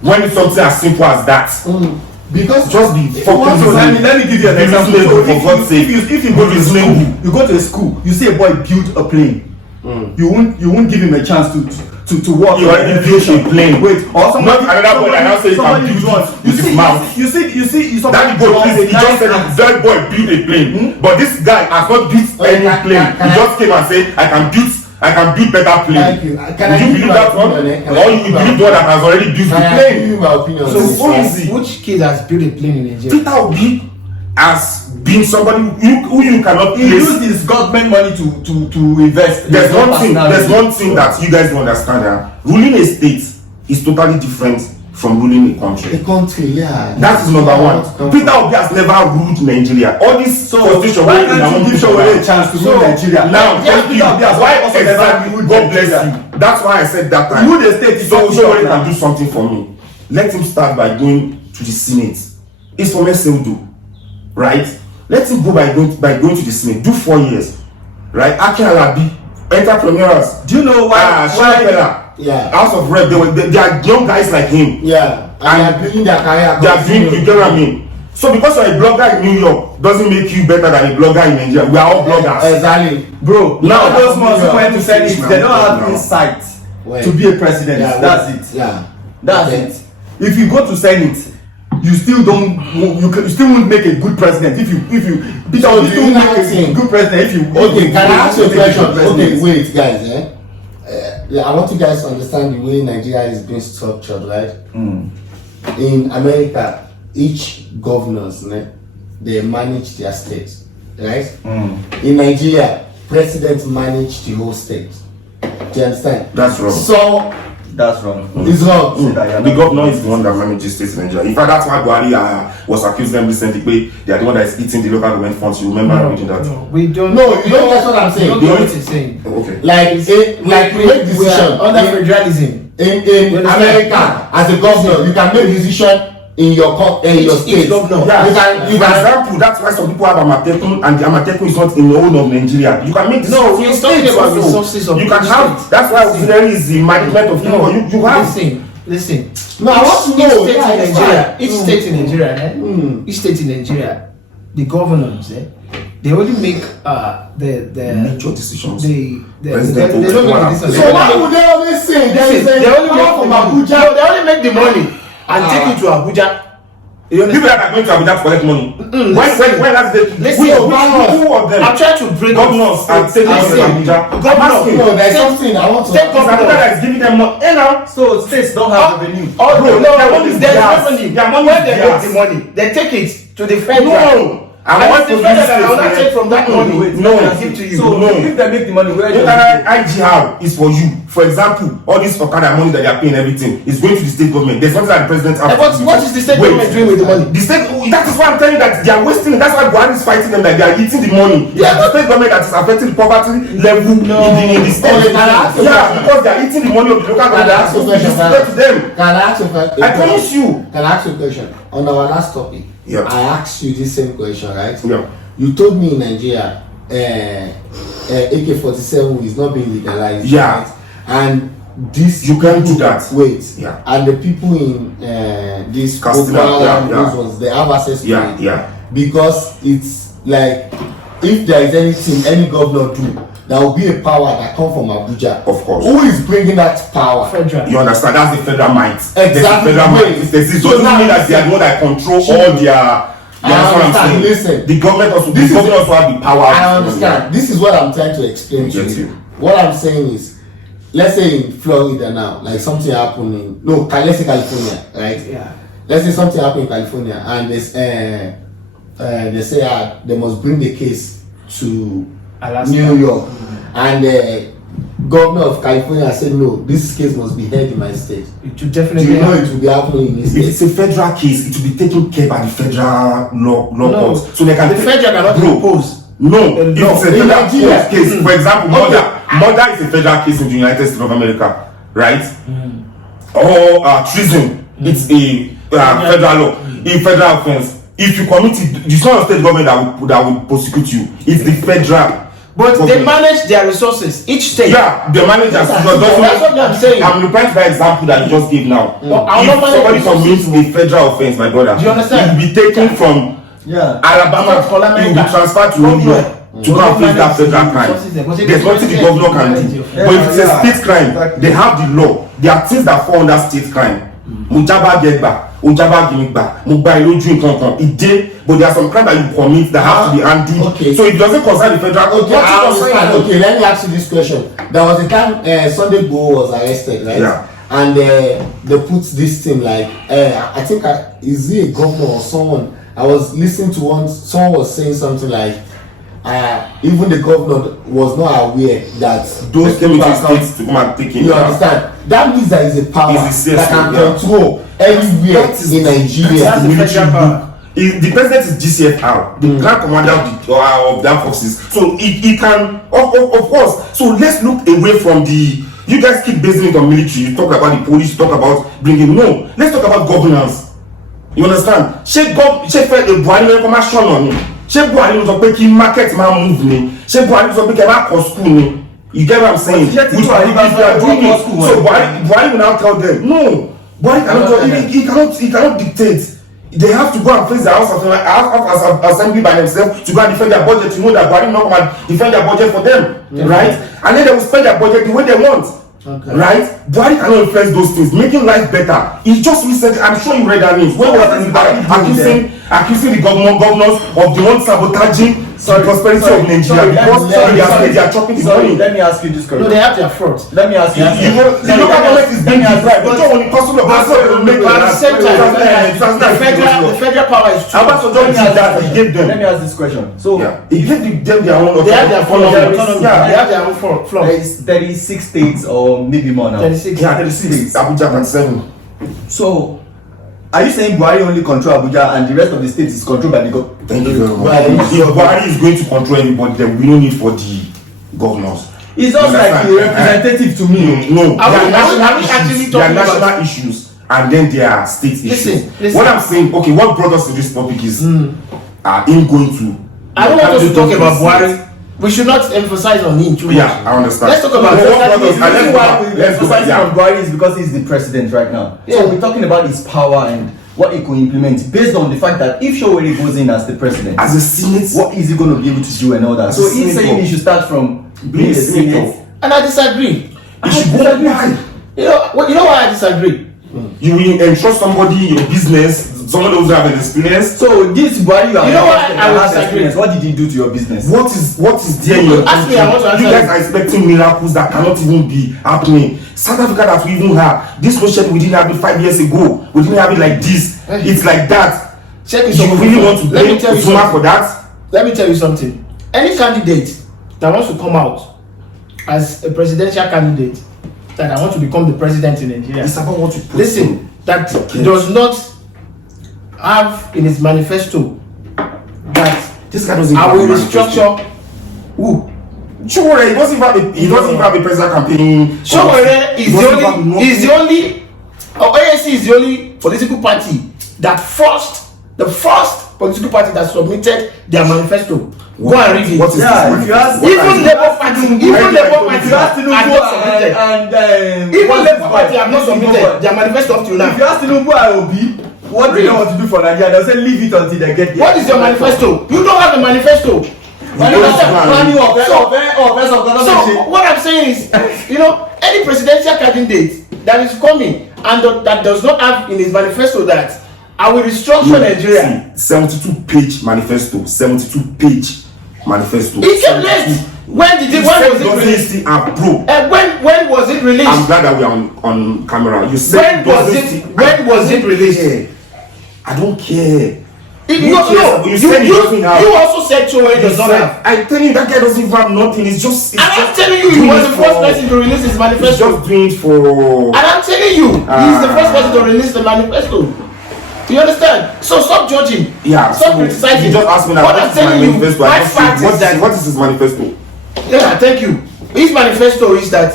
When it's something as simple as that. Because Just be fucking. So let me give you an example. So For God's sake. if you go to a school, you see a boy build a plane. You won't give him a chance to walk. You already built a plane. Wait, or somebody, Not another boy. I now say he can build it with his mouth. You see, That boy, please, he just said that boy build a plane. But this guy has not built any plane. He just came and said, I can build better plane. Thank you. Can I Would you give believe my that one? opinion, Or you believe the one that has already built the Can I give plane? you my opinion? So it's so easy. Which kid has built a plane in Nigeria? Peter Obi has been somebody who you cannot he place. used his government money to invest. There's one thing that you guys don't understand. Ruling a state is totally different from ruling a country. A country, yeah. That is number one. Peter Obi has never ruled Nigeria. All this constitution. Why can't you give Sowore a chance to rule Nigeria? Now, Yes, Peter Obi has why also never exactly? ruled God bless Nigeria. you. That's why I said that time. Rule the state is So not Sowore now. can do something for me. Let him start by going to the Senate. It's for Meseudo, right? Let him go by going to the Senate. Do 4 years, right? Akin Alabi, entrepreneurs. Do you know why? Yeah. House of Rep, they are young guys like him. Yeah. And they are building their career. They are doing, you get what I mean? So because you're a blogger in New York doesn't make you better than a blogger in Nigeria. We are all bloggers. Exactly. Bro, Now, those ones who yeah. went to Senate, they don't have Now. insight Wait. to be a president. Yeah, That's it. Yeah. That's Okay. it. If you go to Senate, you still you still won't make a good president. If you Peter So Obi do still you won't not make a think- good president if you. Okay, if can I ask you a make good question? Okay, president. wait, guys. I want you guys to understand the way Nigeria is being structured, right? In America, each governors, they manage their state, right? In Nigeria, presidents manage the whole state. Do you understand? That's wrong. So That's wrong. it's wrong. The governor is the one that manages states in Nigeria. In fact, that's why Buhari was accused them recently. They are the one that is eating the local government funds. You remember reading that? No, we don't. No, you don't get what I'm saying. You don't get what it's saying. Okay. Like we make We decision are under federalism. in You understand? America as a governor. You can make decision in your Each state. governor. Yeah, You for can. example, that's why some people have Amatekun, and the Amatekun is not in the whole of Nigeria. You can make No, decisions we're in talking states about also. resources of You can each have. state. That's why auxiliary is the management of people. You have. Listen. No, I want to know. Each state in Nigeria, each state in Nigeria, Mm. each state in Nigeria, the governors, they only make the Major decisions. they President don't make the Otuama. decisions. So why would they always say there is They only a make power from no, Abuja? they only make the money and take it to Abuja. You People understand? that are going to Abuja to collect money. When last day? Listen, Who of them? I'm trying to bring Governors are taking I money say, to Abuja. governor, No, there's state- something I want to. state It's Abuja governor. that is giving them money. Hey now. So states don't have revenue. Oh Bro, no, their money is there's gas. revenue. Their money When is they gas. make the money, they take it to the federal. No. And And what it's the to federal this that I will not state, take from that money. No. and give to you. So No. if they make the money, where IGR is for you. For example, all this Okada money that they are paying, everything is going to the state government. There's something that the president has to do. What is the state Wait. government doing with the money? The state, that is why I'm telling you that they are wasting it. That's why Buhari is fighting them, that they are eating the money. Yeah, The state government that is affecting the poverty level in the state. Okay, can I ask you a Yeah, question? because they are eating the money of the local government. Can I ask you a question? It's fair to them. Can I ask you a question? I promise you. Can I ask you a question? On our last topic, Yeah. I asked you this same question, right? Yeah. You told me in Nigeria, AK-47 is not being legalized. Yeah. Right? And this You can't do that. Wait. Yeah. And the people in this Katsina, Boko Haram, yeah. those ones, they have access to Yeah, it. yeah. Because it's like, if there is anything any governor do, there will be a power that come from Abuja. Of course. Who is bringing that power? Federal. You understand? That's the federal might. Exactly. There's the federal Wait. might. There's this. So Doesn't now mean that they are the one that control all their. You understand what I'm saying? Listen. The government also. This The is- government also have the power. I understand. This is what I'm trying to explain to Get you. you. What I'm saying is, let's say in Florida now, like something happened in let's say California, right? Yeah. Let's say something happened in California, and they say they must bring the case to Alaska. New York, and the governor of California said no, this case must be heard in my state. It should Do definitely you know happen. it will be happening in this If state? it's a federal case, it will be taken care by the federal law No. courts. So they can The federal cannot impose. No, The if law. it's a In federal Nigeria. court case, for example, murder is a federal case in the United States of America, right? Or treason, it's a federal law, a federal offense. If you commit it, it's not a state government that will prosecute you. It's the federal. But they government. manage their resources. Each state. Yeah, the manager. That's what I'm saying. I'm replying to that example that you just gave now. But I'll not If manage somebody resources. commits a federal offense, my brother, Do you understand? it will be taken from Yeah. Alabama, From Alabama. it will be transferred to New York to go and face that federal crime. There's nothing the governor can do. But if it's a state crime, they have the law. There are things that fall under state crime. Mujaba Gegba, Ujaba Gimigba, Mugba Iloju Nkankan, Ide, but there are some crimes that you commit that have to be handled. Okay. So it doesn't concern the federal court. Okay, I understand. Okay, let me ask you this question. There was a time Sunday Igboho was arrested, right? Yeah. And they put this thing like, I think, is he a governor or someone? I was listening to someone was saying something like, even the governor was not aware that those They came people into are states to come and take him. You understand? That means there is a power It's a that can system, yeah. control everywhere in Nigeria. That's the federal power. The president is GCFR, the Grand Commander of the armed forces. So he can, of course. So let's look away from the. You guys keep basing it on military. You talk about the police. You talk about bringing. No, let's talk about governance. You understand? Ṣé Buhari ló kọ́ máa ṣọ̀nà ni? Ṣé Buhari ló sọ pé kí market máa move ni? Ṣé Buhari ló sọ pé kí ẹ máa kọ́ school ni? You get what I'm saying? But yet Which Buhari if they are doing it, school, so Buhari will now tell them, no, Buhari cannot he cannot dictate. They have to go and face the house of assembly by themselves to go and defend their budget. To know that Buhari will not come and defend their budget for them, right? And then they will spend their budget the way they want. Okay. Right? Buhari cannot influence those things, making life better. He just recently, I'm sure you read that news. Where was it? Accusing the governors of the one sabotaging the prosperity of Nigeria because they are chopping the money. Let me ask you this question. No, they have their fraud. Let me ask you. The local government is being deprived. But when it comes to the will make But at the same time, the federal power is too. Let me ask this question. So he gave them their own They have their autonomy. autonomy. They have their own flaws. there is 36 states or maybe more now. 36. Yeah, 36. Abuja 27. So are you saying Buhari only control Abuja and the rest of the states is controlled by the government? Thank you very much. If Buhari is going to control everybody, there will be no need for the governors. It's just like a representative to me. No, Are we there actually are talking national about- issues and then there are state issues. Listen. What I'm saying, okay, what brought us to this topic is him going to. I don't want us to talk about Buhari. We should not emphasize on him too much. Yeah, I understand. Let's talk about No, what that. brought us- The reason why we let's go back. emphasize on Buhari is because he's the president right now. Yeah. So we're talking about his power and what he could implement based on the fact that if Showeri goes in as the president, As a senate, what is he going to be able to do and all that? As So a he's senator. saying he should start from being a senator. senator. And I disagree. he should go. Why? You know why I disagree? You will entrust somebody your business, someone who have an experience. So this Buhari You know what? I would has disagree. experience. What did he do to your business? What is there in your Ask me, I want to country? You answer guys are expecting miracles that cannot even be happening. South Africa that we even have this question we didn't have it 5 years ago. We didn't have it like this. It's like that. Check it You out. really want to Let me blame tell you Zuma something. for that? let me tell you something. Any candidate that wants to come out as a presidential candidate that I want to become the president in Nigeria, It's about what you put listen, that does not have in his manifesto that This guy doesn't I have will a manifesto. restructure. Who? Sure, he doesn't even have a presidential campaign. Showore is the only ANC is the only political party that the first political party that submitted their manifesto. Go and read it. What is Yeah, this if you ask- Even Labour Party, If you ask have Tinubu not submitted. Even Labour Party have not submitted their manifesto up to If now. you ask Tinubu and Obi, what do they want to do for Nigeria? They'll say leave it until they get there. What is your manifesto? You don't have a manifesto. So what I'm saying is, any presidential candidate that is coming and that does not have in his manifesto that I will restructure Nigeria. 72-page manifesto. 72-page manifesto. It came late. When was it released? When was it released? I'm glad that we are on camera. You said when was it released? I don't care. You also said Showore does not have. I tell you, that guy doesn't even have nothing. It's just. And I'm telling you, he was the first person to release his He's manifesto. just doing it for. And I'm telling you, he's the first person to release the manifesto. You understand? So stop judging. Yeah. Stop criticizing. You just asked me that. What I'm telling you, my fact is that. What is his manifesto? Yeah, thank you. His manifesto is that,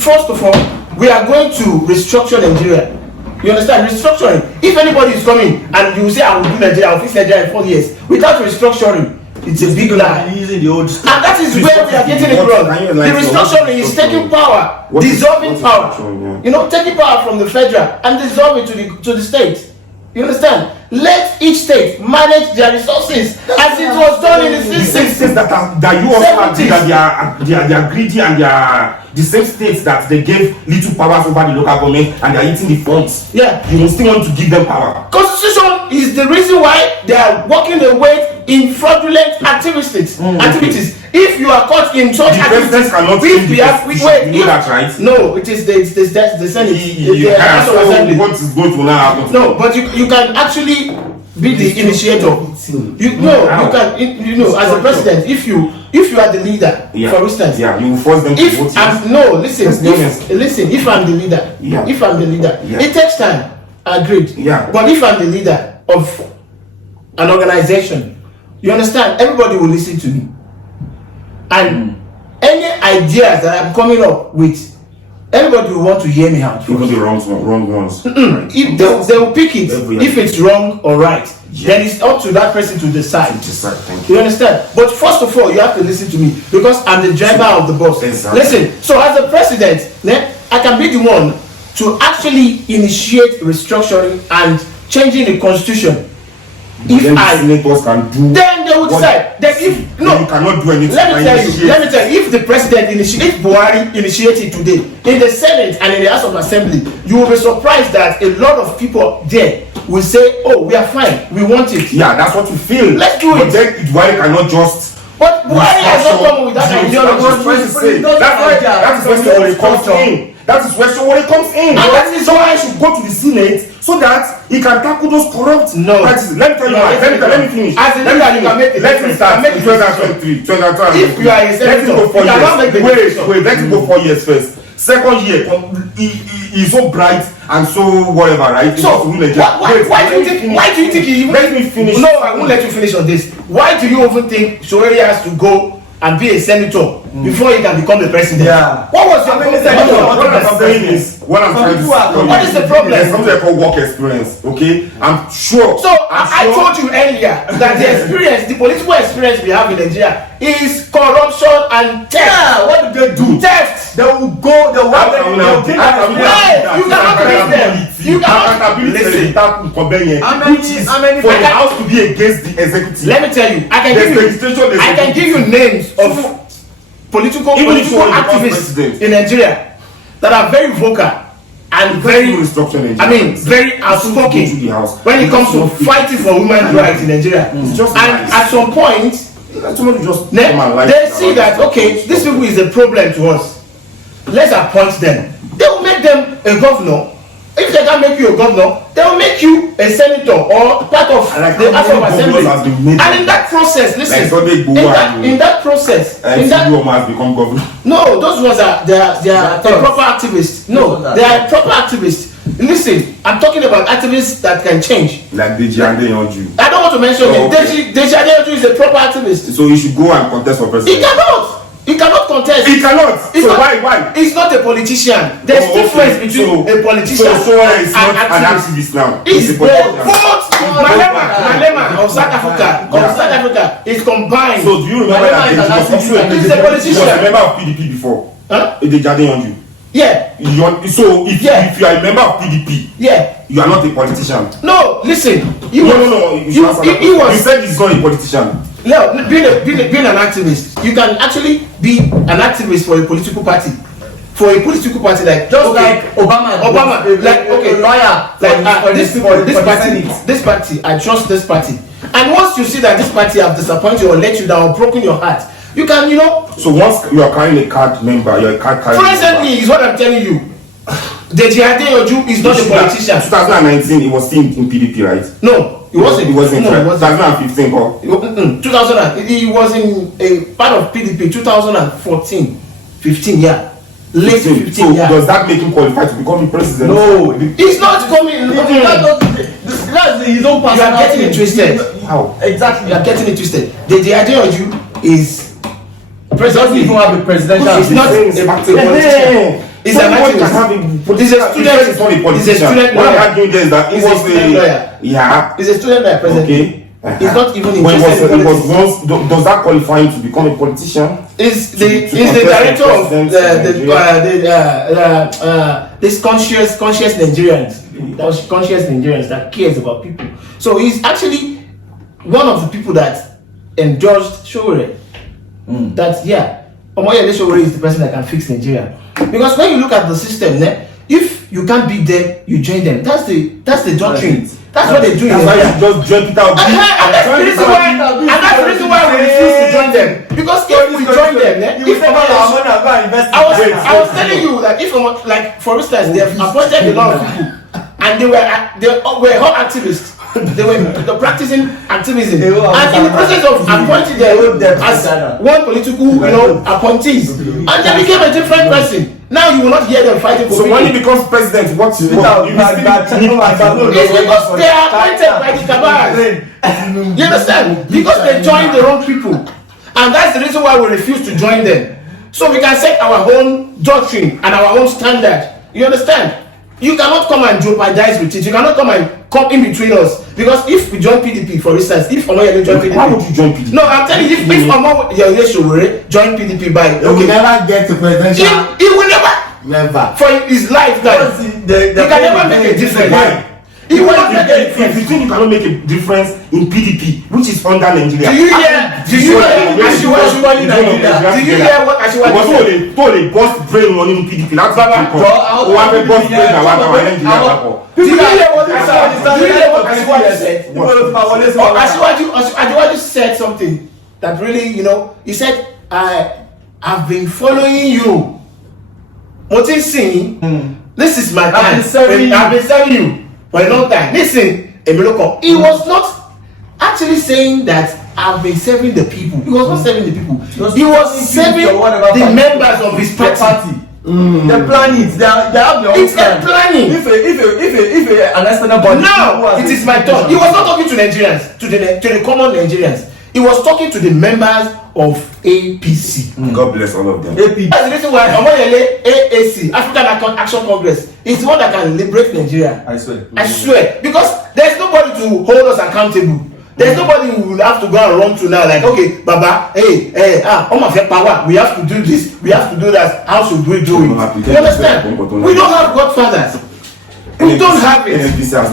first of all, we are going to restructure Nigeria. You understand? Restructuring. If anybody is coming and you say I will do Nigeria, I will fix Nigeria in 4 years without restructuring, it's a big lie. Using the old And that is where we are getting it wrong. The restructuring is taking power, dissolving power. Taking power from the federal and dissolving to the state. You understand? Let each state manage their resources as it was done in the 60s. The same states that you also agree that they are greedy and they are the same states that they gave little powers over the local government and they are eating the funds. Yeah. You still want to give them power. Constitution is the reason why they are walking away in fraudulent activities. If you are caught in such activities, cannot change the constitution. You know that, right? No, it is the Senate. You can't. So what is going to now happen? No, but you can actually be the initiator. You can. As a president, if you are the leader, for instance, you will force them to vote. Listen. If I'm the leader, it takes time. Agreed. Yeah. But if I'm the leader of an organization, you understand, everybody will listen to me. And any ideas that I'm coming up with, everybody will want to hear me out. Even the wrong ones. Right. If they will pick it, if it's wrong or right, then it's up to that person to decide. You understand? But first of all, you have to listen to me because I'm the driver of the bus. Exactly. Listen, so as a president, I can be the one to actually initiate restructuring and changing the constitution. Senators can do. Then they will decide. You cannot do anything. Let me tell you. If the president if Buhari initiated today in the Senate and in the House of Assembly, you will be surprised that a lot of people there will say, "Oh, we are fine. We want it." Yeah, that's what you feel. Let's do it. But then Buhari cannot just. But Buhari has not come with that ideology. That is where Showore comes in. That is where Showore comes in. And that is why I should go to the Senate so that he can tackle those corrupt practices. Let me tell you why. Let me finish. As a leader, you can make it. Let me start. 2023. If you are a senator, you cannot make the decision. Wait. Let it go 4 years first. Second year, he's so bright and so whatever, right? So why do you think he? Let me finish. No, I won't let you finish on this. Why do you even think Showore has to go and be a senator before he can become the president? Yeah. What was your problem? What is the problem? There's something called work experience. Okay, I'm sure. So I told you earlier that the political experience we have in Nigeria is corruption and theft. Yeah, what do they do? Theft. They will go. You cannot beat them. You cannot listen. How many for the house to be against the executive? Let me tell you, I can give you names of political activists in Nigeria that are very vocal and very outspoken when it comes to fighting for women's rights in Nigeria. And at some point, they see that these people is a problem to us. Let's appoint them. They will make them a governor If they can't make you a governor, they will make you a senator or part of the House of Assembly. And in that process, listen, in that process, has become governor. no, those ones they are proper activists. No, they are proper activists. Listen, I'm talking about activists that can change. Like Deji Adeyanju. I don't want to mention him. Okay. Deji Adeyanju is a proper activist. So he should go and contest for president. He cannot. He cannot contest. He cannot. He's So not, why? He's not a politician. There's difference between a politician is not and an activist now. He's a both. politician. Malema of South Africa is combined. So do you remember that He's a politician. He was a member of PDP before. Huh? Deji Adeyanju. Yeah. So if you are a member of PDP, Yeah. you are not a politician. No, listen. No. You said he's not a politician. No, being an activist, you can actually be an activist for a political party. For a political party, like like Obama, like okay, lawyer, like this party, I trust this party. And once you see that this party have disappointed you or let you down or broken your heart, you can, So once you are carrying a card member, you're a card carrying. Presently, is what I'm telling you. Deji Adeyanju is not a politician. 2019, he was still in PDP, right? No, he wasn't. He wasn't. No, he wasn't. 2015, 2000. He was in a part of PDP. 2014, 15, yeah. Late 15, so yeah. does that make him qualified to become the president? No, He's not coming. that's his own personal. You are getting it twisted. How? Exactly. You are getting it twisted. Deji Adeyanju is Doesn't even have a presidential. He's not a politician. He's an activist. He's a student. He's not a politician. He's a student What lawyer. I'm arguing there is that he He's a was student lawyer. Yeah. He's a student lawyer presently. Okay. He's not even When interested in he was politics. once, does that qualify him to become a politician? Is to the contest director of the this conscious Nigerians that cares about people. So he's actually one of the people that endorsed Sowore. That Omoyele Sowore is the person that can fix Nigeria. Because when you look at the system, if you can't beat them, you join them. That's the doctrine. That's what they do. That's why you just join Peter Obi. And that's the reason why we refuse to join them. Because if we join them, I was telling you that if like for instance they have appointed a lot of people and they were all activists. They were practicing activism, and in the process of appointing them as one political, appointees, and they became a different person. Now you will not hear them fighting for So people. when he becomes president, what's It's because they are appointed by the cabal. You understand? Because they joined the wrong people, and that's the reason why we refuse to join them. So we can set our own doctrine and our own standard. You understand? You cannot come and jeopardize with it. You cannot come in between us. Because if we join PDP, for instance, if Omoyele join PDP, why would you join PDP? No, I'm telling you, if Omoyele Sowore join PDP by He will never get to presidential. he will Never. for his lifetime. He can never make a difference. Why? He will not make a difference. If you think you cannot make a difference in PDP, which is under Nigeria, Do you hear what Asiwaju said? told a boss brain money in PDP. That's what you call. Who have a boss brain and one Nigeria. Do you hear what Asiwaju said? Asiwaju said something that really, he said, I've been following you. This is my time. I've been serving you for a long time. Listen, Emiloko, he was not actually saying that I've been serving the people. He was not serving the people. He was serving the members of his party. They plan it. They have their own It's a planning. If an external body. Now it is my turn. He was not talking to Nigerians, to the common Nigerians. He was talking to the members of APC. God bless all of them. AP. That's the reason why Omoyele AAC, African Action Congress, is the one that can liberate Nigeria. I swear. I swear. Because there's nobody to hold us accountable. There's nobody who will have to go and run to now, like, okay, Baba, power. We have to do this, we have to do that. How should we do it? You understand? We don't have godfathers. We don't have it. NNPC have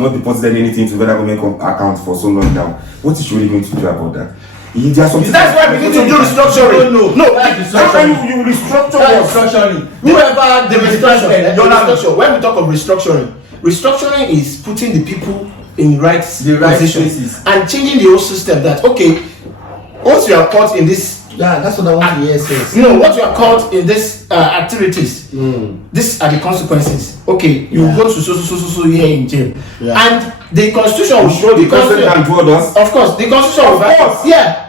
not deposited anything to federal government account for so long now. What is really going to do about that? That's why we need to do restructuring. No, how can you restructure? Whoever the restructuring. When we talk of restructuring is putting the people in the right positions and changing the whole system. That okay, once you are caught in this Yeah, that's what I want to hear. Says. You know what you are caught in this activities. These are the consequences. Okay, you go to so here in jail, and the constitution will show the president can do others. Of course, the constitution. Of course, yeah.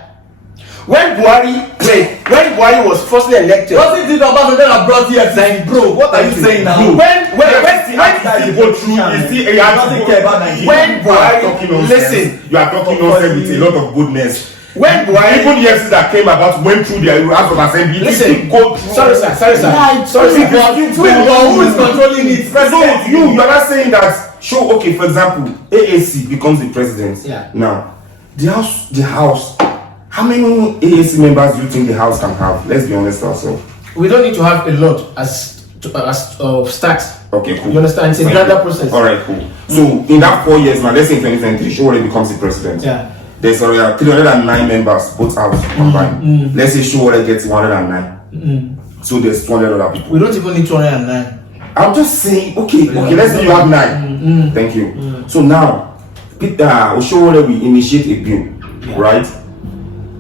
When Buhari was firstly elected, what is it about the that brought here? Like, bro, what are you saying now? When go through, you doesn't care about Nigeria. when Buhari, listen, you are talking nonsense with a lot of goodness. When Buhari, even the EFCs that came about went through their House of Assembly. Listen, go through. sorry sir. Who is controlling it? So you are not saying that. Show okay, for example, AAC becomes the president. Yeah. Now, the house. How many AAC members do you think the house can have? Let's be honest ourselves. We don't need to have a lot as stats. Okay, cool. You understand? It's a gradual process. All right, cool. So in that 4 years now, let's say in 2023, Showore becomes the president. Yeah. There's already 309 members, both houses combined. Let's say Showore gets 109. So there's 200 other people. We don't even need 209. I'm just saying, okay, let's say you have 9. Thank you. So now, Showore will initiate a bill, right?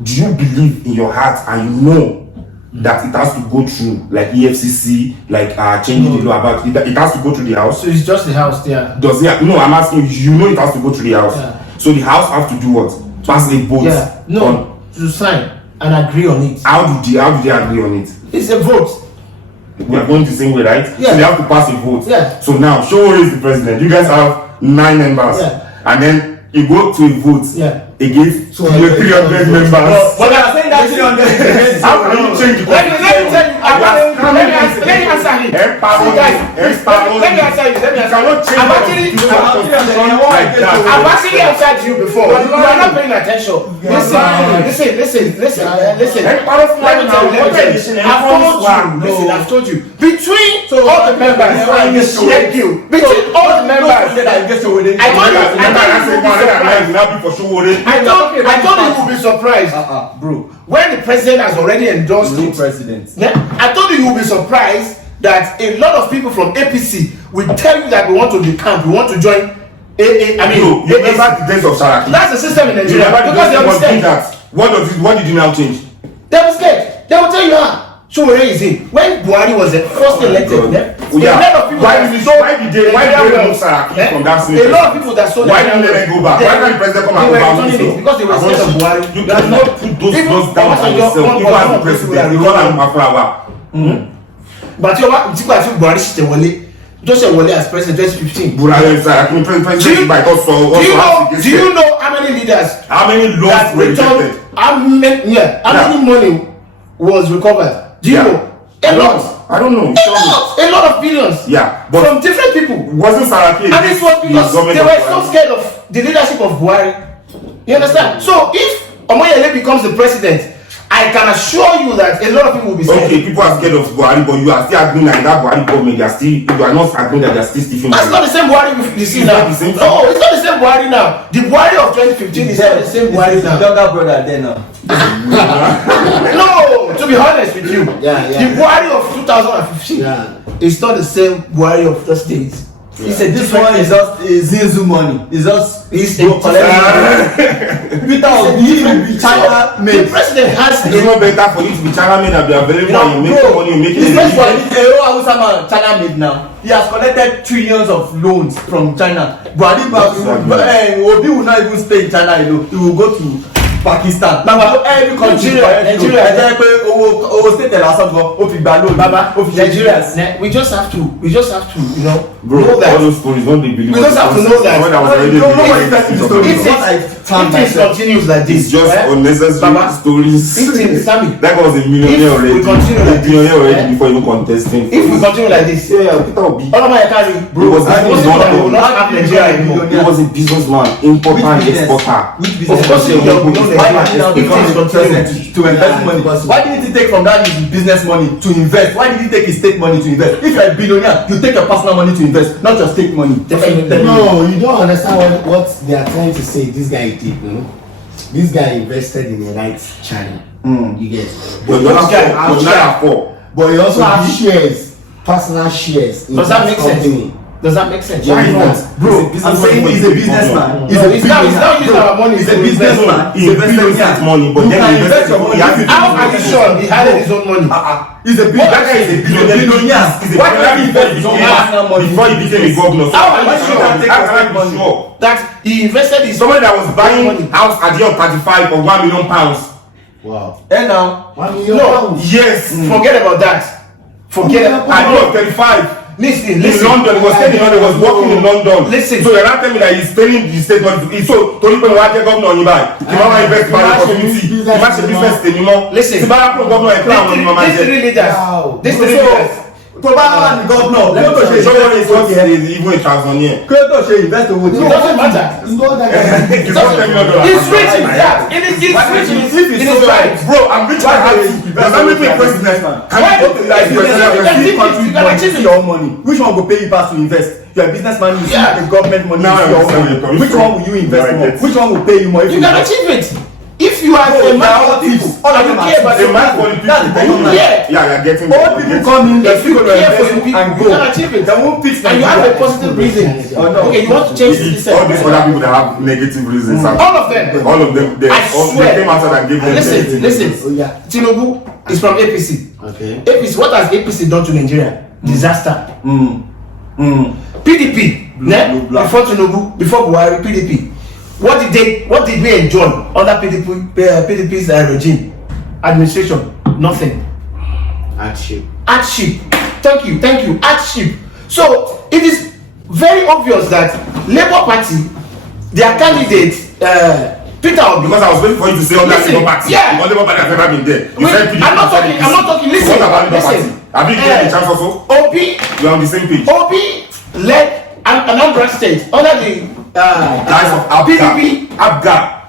Do you believe in your heart and you know that it has to go through like EFCC, like changing the law about it? It has to go through the house. So it's just the house there. Does it? No, I'm asking you. You know it has to go through the house. Yeah. So the house have to do what? Pass a vote. Yeah. No. To sign and agree on it. How do they agree on it? It's a vote. We are going the same way, right? Yeah. So they have to pass a vote. Yeah. So now, Showore is the president. You guys have 9 members. Yeah. And then you go to a vote. Yeah. Against 300 members. But they are saying that 300. How can you change the Let me tell you. Let me answer him. Let me answer you. I've actually answered you before. You are not paying attention. Listen. Let me tell you. I've told you. Between all the members, between all the members, I told you will be surprised. Bro. When the president has already endorsed it. President. I told you will be surprised that a lot of people from APC will tell you that we want to decamp, we want to join AA. I mean, you remember the days of Saraki? That's the system in Nigeria. Because they will scared. What did you now change? They will scared. They will tell you Showore is in. When Buhari was first elected, a lot of people why did they remove Saraki from that system? A lot of people that sold why didn't they go back? Why can't the president come and go back? Because they were scared of Buhari. You cannot put those laws down by yourself. You are the president. You call him Afrawa. But you know what? Buhari ṣe wọlé. Just wọlé as president 2015. Buhari Saraki president by do you know how many leaders? How many laws were rejected? How many money was recovered? Do you know? A lot. I don't know. A lot of billions. Yeah, but from different people. Wasn't Saraki? And it was because they were so scared of the leadership of Buhari. You understand? So if Omoyele becomes the president, I can assure you that a lot of people will be scared. Okay, people are scared of Buhari, but you are still agreeing that Buhari government, you are not agreeing that they are still stiffing. That's not the same Buhari you see now. No, it's not the same Buhari now. The Buhari of 2015 is not the same Buhari now. Younger brother there now. No, to be honest with you, the Buhari of 2015 is not the same Buhari of the states. It's a This one is just Zinzu money. It's just Peter Obi, China made. The president has. It's not better for you to be China made and be available and you make money, you make it. China made now. He has collected trillions of loans from China. But Obi will not even stay in China alone. He will go to Pakistan. Baba, every country, Nigeria, we just have to, bro, know that. All those stories, don't they believe? We just have to know that. If things continues like this, it's just unnecessary stories. That was a millionaire already. A billionaire already before even contesting. If we continue like this, Peter Obi. all of my carry, bro, was not have Nigeria anymore. He was a businessman, importer and exporter. Of course, why did he now become president to invest money? Why didn't he take from that his business money to invest? Why did he take his state money to invest? If you're a billionaire, you take your personal money to invest, not your state money. No, you don't understand what they are trying to say. This guy did, This guy invested in the right channel. You get it? But he also have shares, personal shares in does that make company. sense? Does that make sense? Why not? Bro, I'm saying he's a businessman. No, he's not using our money. He's a businessman. He's a business money, but You then can he invest your money. How are you sure he had his own money? He's a That guy is a billionaire. billionaire. Why can't he invest his own personal money before he became a governor? How are you How sure? can I be sure? That he invested his Somebody that was buying money. house at the age of 35 for £1 million. Wow. And now, $1 million. No. Yes. Forget about that. Forget At the age of 35. Listen, In London, he was staying in London, he was working in London. Listen. So you're not telling me that he's telling the state what to do. So, Tony Pé wá jẹ́ governor yín báyìí. Kí máa invest in the community. Kí máa ṣe business anymore. Listen. Tí bá pro governor ẹ̀ pé àwọn ọmọ máa These three jẹ. leaders. Wow. These three leaders. tó bá wà ní governor, kí ló tó ṣe Somebody is invest owó not tiẹ̀? even a transonier. Kí ló tó ṣe invest owó It tiẹ̀? doesn't matter. You know that You don't tell me what to do. He's rich in that. He's rich in his right. Bro, I'm rich by heart. Does that make me a president? Can Why I go to like you president? can achieve it. your money. Which one will pay you pass to invest? You're a businessman, you Yeah. see the government money, Now is I your understand where money. you're coming Which from. one will you invest Now I more? get it. Which one will pay you more if You can invest? achieve it. If you are No, a they man are of all people, thieves. All of and you them are care about The your man man, for the people. That's the they thing. don't- Yeah. Yeah, you're getting Old people come in, If they you go to care for invest your people, and you go. can achieve it. They won't fix And you have a Nigeria. positive reason. Oh, no. Okay, you want to change the All system. these other people that have negative reasons. and All of them. All of them, they, I all, swear. they came out and gave them Listen, negative listen. reasons. Oh yeah. Tinubu is from APC. Okay. APC, what has APC done to Nigeria? Disaster. PDP, blue, black. before Tinubu, before Buhari, PDP. What did we enjoy under PDP's regime? Administration, nothing. Hardship. Hardship. Thank you. Hardship. So it is very obvious that Labour Party, their candidate, Peter Obi. Because I was waiting for you to say all that Listen, Labour Party. yeah. Because Labour Party has never been there. You Wait, said PDP, I'm not you said talking. APC. Listen, What about Labour Party? listen. Have you given the chance also? Obi You're on the same page. led Anambra State under the Guys of PDP. Abga.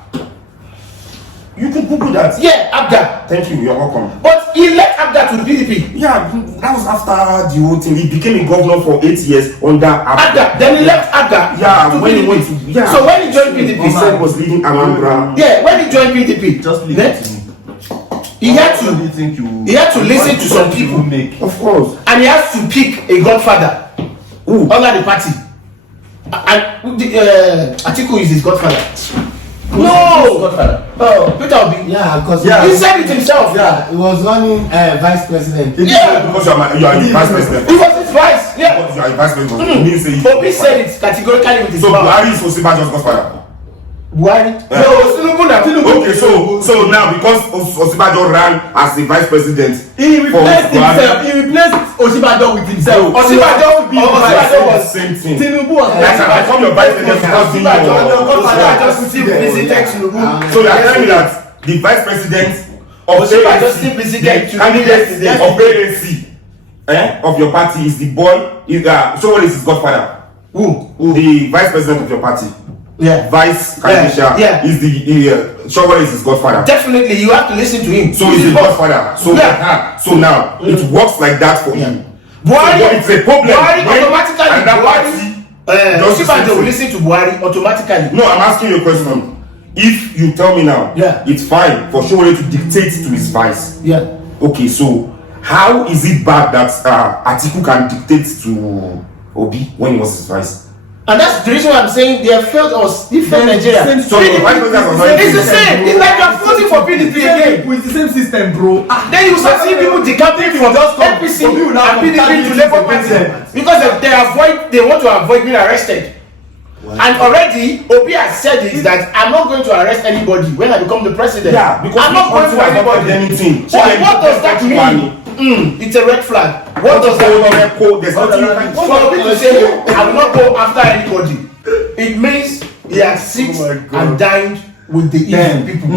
You can Google that. Yeah, Abga. Thank you. You're welcome. But he led Abga to the PDP. Yeah, that was after the whole thing. He became a governor for 8 years under Abga. Then he left Abga. Yeah, to when he PDP. went to So when he joined he PDP, said he was leading Anambra. yeah, when he joined PDP, Just leave then it to me. he had What do you to think you? he had to listen to some What people. you make? Of course. and he has to pick a godfather under the party. And Atiku is his godfather. No, Peter Obi. Yeah, because Yeah. He said it himself. yeah, he was running vice president. Yeah. Because you are the vice president. He was his vice. Yeah. Because you are the vice president. It means that Obi said it categorically with his So mouth. Buhari is Osibajo's godfather. Buhari. Yeah. No, Tinubu na Okay, so now because Osibajo ran as the vice president, He for replaced Buhari, himself. He replaced Oshibajo with himself. Osibajo the was same thing. Tinubu was Like, I become your vice president because you Osibajo still visited Tinubu. So you are telling me that the vice president of Osibajo still visited the Tinubu candidate yesterday. of ANC of your party is the boy. So what is his godfather? Who? The vice president of your party. Yeah. Vice candidate Yeah. is the Showore is his godfather. Definitely, you have to listen to him. So he's his godfather. So Yeah. so now it works like that for him. Buhari, So it's a problem Buhari when automatically. another Buhari, party does the same Osibajo will thing. listen to Buhari automatically. No, I'm asking you a question. If you tell me now, Yeah. it's fine for Showore to dictate to his vice. Yeah. Okay, so how is it bad that Atiku can dictate to Obi when he was his vice? And that's the reason why I'm saying they have failed us. They failed Nigeria. So the vice president was not It's the same. It's like you're voting for PDP again. It's the same system, bro. Then you start seeing people decamping from Just come. APC Obi will now and PDP to come Labour to Party president. because they want to avoid being arrested. And already Obi has said is that I'm not going to arrest anybody when I become the president. Yeah, because I'm not going to anybody. anything. What does that mean? It's a red flag. What does that mean? There's nothing you can For Obi to say I will not go after anybody, it means he has sit and dined with the evil people,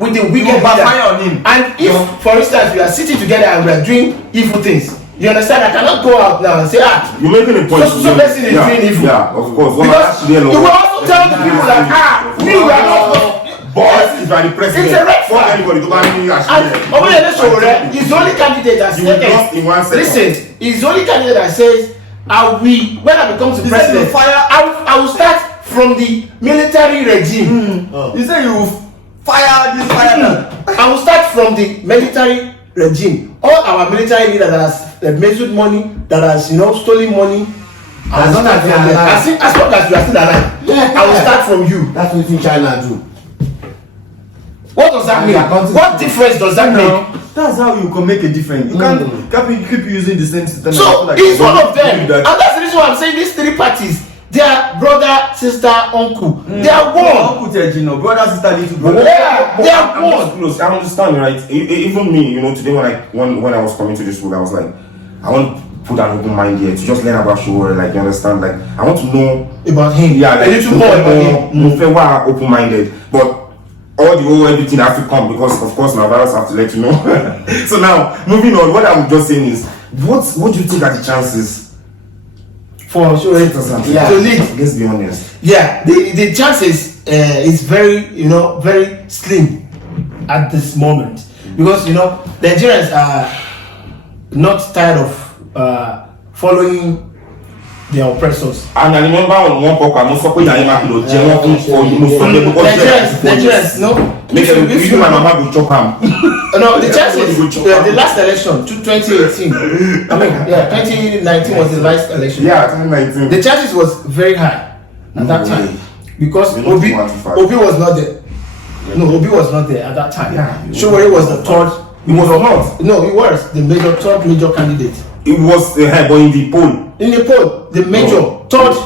with the wicked backfire on leader. him. And if, for instance, we are sitting together and we are doing evil things, you understand? I cannot go out now and say, You're making a point. so person is doing evil. Yeah, of course. Well, Because you will also tell the people that we are not. But if you are the president, It's a red fuck flag. anybody to go and be And Omoyele Sowore is the only candidate that You will lost in 1 second. listen, he's the only candidate that says, when I become the He said president, he'll fire- I will start from the military regime. You say you fire this, fire that. I will start from the military regime. All our military leaders that has embezzled money, that has stolen money, As long as you are alive. As long as you are still alive, Yeah. I will start from you. That's what you China do. What does that And mean? they are counting What to- difference does that make? That's how you can make a difference. You can't keep using the same system. So he's one of them, and that's the reason why I'm saying these three parties. They are brother, sister, uncle. They are one. Uncle Tejino, brother, sister, little brother. Yeah, they are I'm one. just close. I understand, right? Even me, today when I was coming to this school, I was like, I want to put an open mind here to just learn about Sowore. Like, you understand? Like, I want to know About him. Yeah, like, a little more about him. More open-minded, but all the whole everything has to come because, of course, my virus have to let you know. So now, moving on, what I'm just saying is, what do you think are the chances? For sure. Yeah. To lead. Let's be honest. Yeah, the chances is very very slim at this moment because the Nigerians are not tired of following their oppressors. And I remember on one podcast, most people that you Nigerians, no. Even my mama will chop ham. No, the chances. The last election, 2018. I mean, 2019 was the last election. Yeah, 2019. The chances was very high at that time because We're not Obi 215. was not there. No, Obi was not there at that time. Yeah. Sowore was the third. It was not. No, he was the third major candidate. It was but in the poll. In the poll, the major third.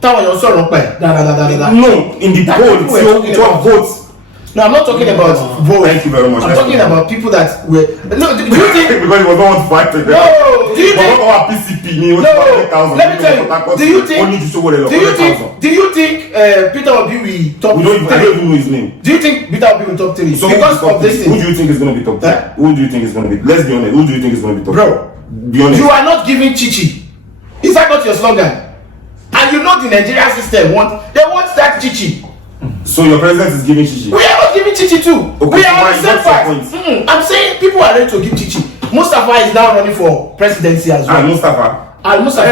Táwọn èèyàn sọ̀rọ̀ pẹ̀ dáadáa. No, in the That poll, people were talking it was about. votes. No, I'm not talking about vote. Thank you very much. I'm talking about people that were. No, do you think? Because it was not one fight. No, do you think? Our PCP, No, let me tell you. Do you think Peter Obi will top? I don't even know his name. Do you think Peter Obi will top 3? So Because of this who thing. do you think is going to be top 3? Huh? Who do you think is going to be? Let's be honest. Who do you think is going to be top 3? Bro, Be honest. you are not giving Chichi. Is that not your slogan? And you know the Nigerian system want that Chichi. So your president is giving Chichi. We are not giving Chichi too. Okay, We so are on why- the same what's your fight. point? I'm saying people are ready to give Chichi. Mustafa is now running for presidency as well. And Mustafa. And Mustafa.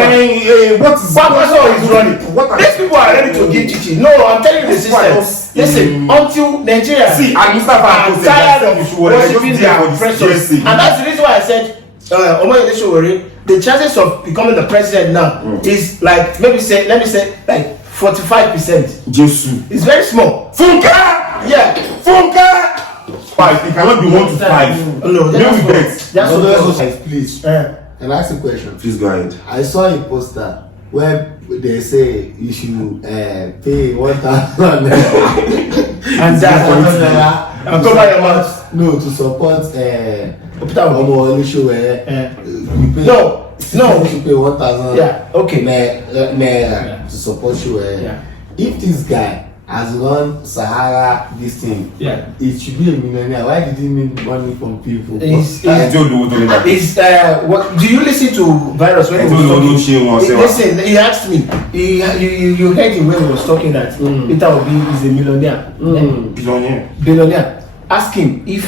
What is Babaso is running. What are These people are ready to give Chichi. No, I'm telling you the system. Listen, until Nigeria See, and Mustafa are tired of worshiping their oppressors. And that's the reason why I said, Omoyele Sowore, the chances of becoming the president now is like, let me say, like 45%. Jesus. It's very small. Funka! Yeah. Funka! 5. It cannot be 1 to 5. No, Maybe that's we what. bet. That's what. Please. Can I ask a question? Please go ahead. I saw a poster where they say you should pay 1,000 And that. And cover your mouth. No, to support Peter Obi. Omoyele Sowore. You pay. No. You should pay 1,000. Yeah. Okay. Naira to support Sowore. Yeah. If this guy has run Sahara this thing, Yeah. it should be a millionaire. Why did he need money from people? What do you listen to Virus when he was talking? Listen, he asked me. You heard the way he was talking that Peter Obi is a millionaire. Billionaire. Ask him if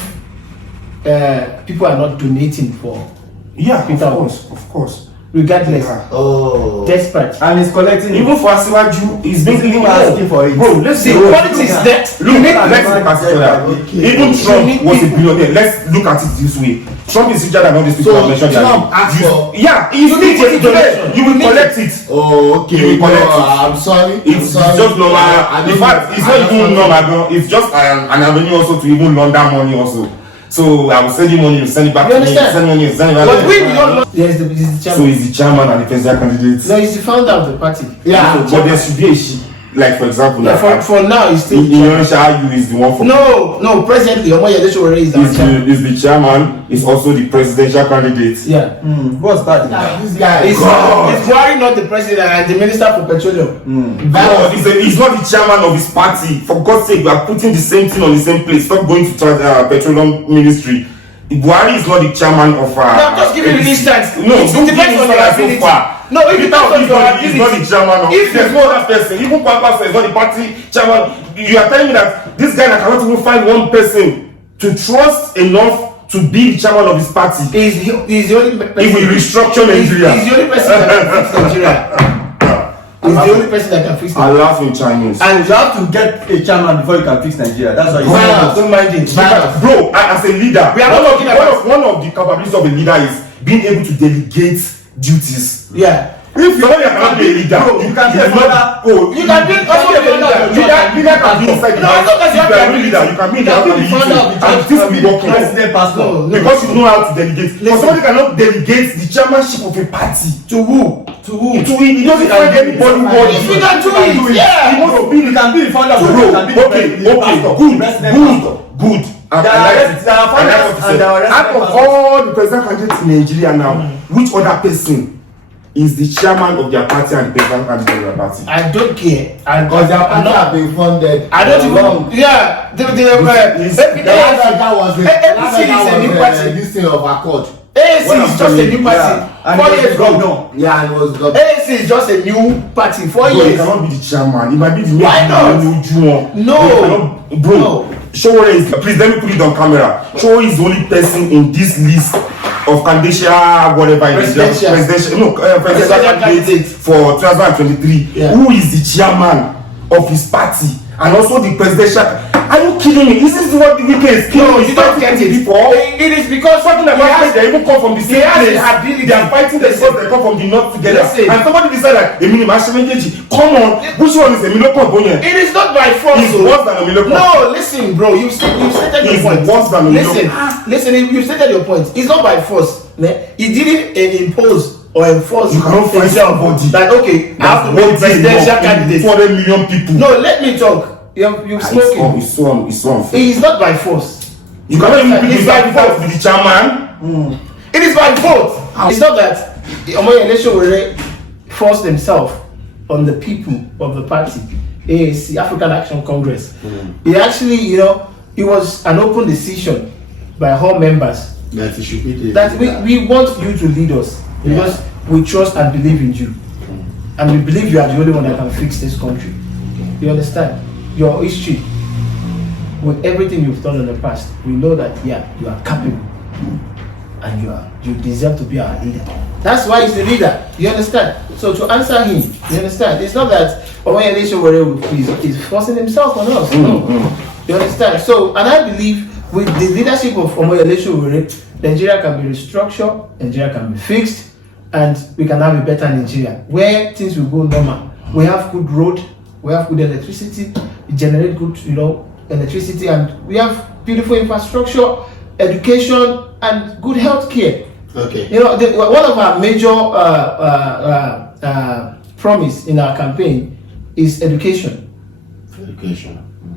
people are not donating for Yeah, Peter of course. regardless. Oh. Desperate. And he's collecting Even for Asiwaju, he's basically asking for it. Bro, let's See, see. politics that you need. Let's look at it that way. Even Trump was a billionaire. Let's look at it this way. Trump is richer than all these people So I mentioned. Trump asked for. Yeah, you need need it. donation. You will collect it. Oh, okay. You will collect No, it. I'm sorry. It's just normal. In fact, it's not even normal, bro. It's just an avenue also to even launder money also. So I will send you money, you send it back You to me. understand? Send money, send it back But to we me. don't know. Yes, the So chairman. he's the chairman and the presidential candidate. No, he's the founder of the party. Yeah. But there should be a she. Like for example, Yeah, for now, he's still. in Indonesia, you is the one for. No. Presently, Omoyele Sowore is our chairman. Is the chairman, is also the presidential candidate. Yeah. What's that? This guy Is Buhari not the president and the minister for petroleum? No, he's not the chairman of his party. For God's sake, we are putting the same thing on the same place. Stop going to petroleum ministry. Buhari is not the chairman of. No, I'm just giving you this chance. No, it depends on your ability. No, it depends on your ability. He's not the chairman of. If There's no other person. Even Kwakwaso is not the party chairman. You are telling me that this guy that cannot even find one person to trust enough to be the chairman of his party. He's the only person. He will restructure Nigeria. He's the only person that can fix Nigeria. He's the only person that can fix I Nigeria. laugh in Chinese. And you have to get a chairman before you can fix Nigeria. That's why you Don't mind it. Bro, as a leader, We are not talking about- one of the capabilities of a leader is being able to delegate duties. Yeah. If you cannot be a leader, Bro, you can be a father. You can be also a Leader can be inside the No, house. I thought If you are a you leader, you can be in the house and be founder of the and church, this will be working. President, pastor. No. Because you know how to delegate. But somebody cannot delegate the chairmanship of a party. To who? To it. He doesn't find anybody worthy. If you can do it, yeah. He wants to be You can be the founder of to the grow. church, can be the pastor, the president pastor. Good. There are founders and there are Out of resident all the president candidates in Nigeria now, which other person is the chairman of their party and the president candidate of their party? I don't care. Because their party have been funded. I don't long. even. Yeah, The last that was the APC is a new party. this thing of Accord. AAC is just a new party. And 4 he was years ago. governor. Yeah, and it was got. AAC is just a new party. 4 Bro, he years. cannot be the chairman. He might be the Why not? No. Bro, No. Sowore is, please let me put it on camera. Sowore is the only person in this list of candidature, whatever it is, Presidential presidential candidate candidate. for 2023. Yeah. Who is the chairman of his party and also the presidential? Are you kidding me? Is this what the weekend is killing? No, you don't get it. Before? It is because Talking about they even come from the same has place. the ability. They are fighting themselves. They come from the north together. Listen. And somebody decide that Emini Mashimenjeji, come on, which one is Emilio Bonye? It is not by force. He's oh. worse than Emilio. No, listen, bro. You've stated your He's point. worse than Listen, Emilio. listen. You stated your point. It's not by force. Ne? He didn't impose or enforce. You cannot find himself. somebody Like, okay, I have to be presidential candidate. 200 million people. No, let me talk. You've spoken. It's so unfair. It is not by force. You cannot even pick It's the by guy vote. to be the chairman. It is by vote. It's not that Omoyele Sowore forced himself on the people of the party, AAC, African Action Congress. He actually, it was an open decision by all members That it should be the. that we want you to lead us because we trust and believe in you. And we believe you are the only one that can fix this country. You understand? Your history, with everything you've done in the past, we know that you are capable and you deserve to be our leader. That's why he's the leader. You understand? So to answer him, you understand? It's not that Omoyele Sowore is forcing himself on us. No. You understand? So, and I believe with the leadership of Omoyele Sowore, Nigeria can be restructured, Nigeria can be fixed, and we can have a better Nigeria where things will go normal. We have good road, we have good electricity, we generate good, electricity, and we have beautiful infrastructure, education, and good health care. Okay. One of our major promise in our campaign is education.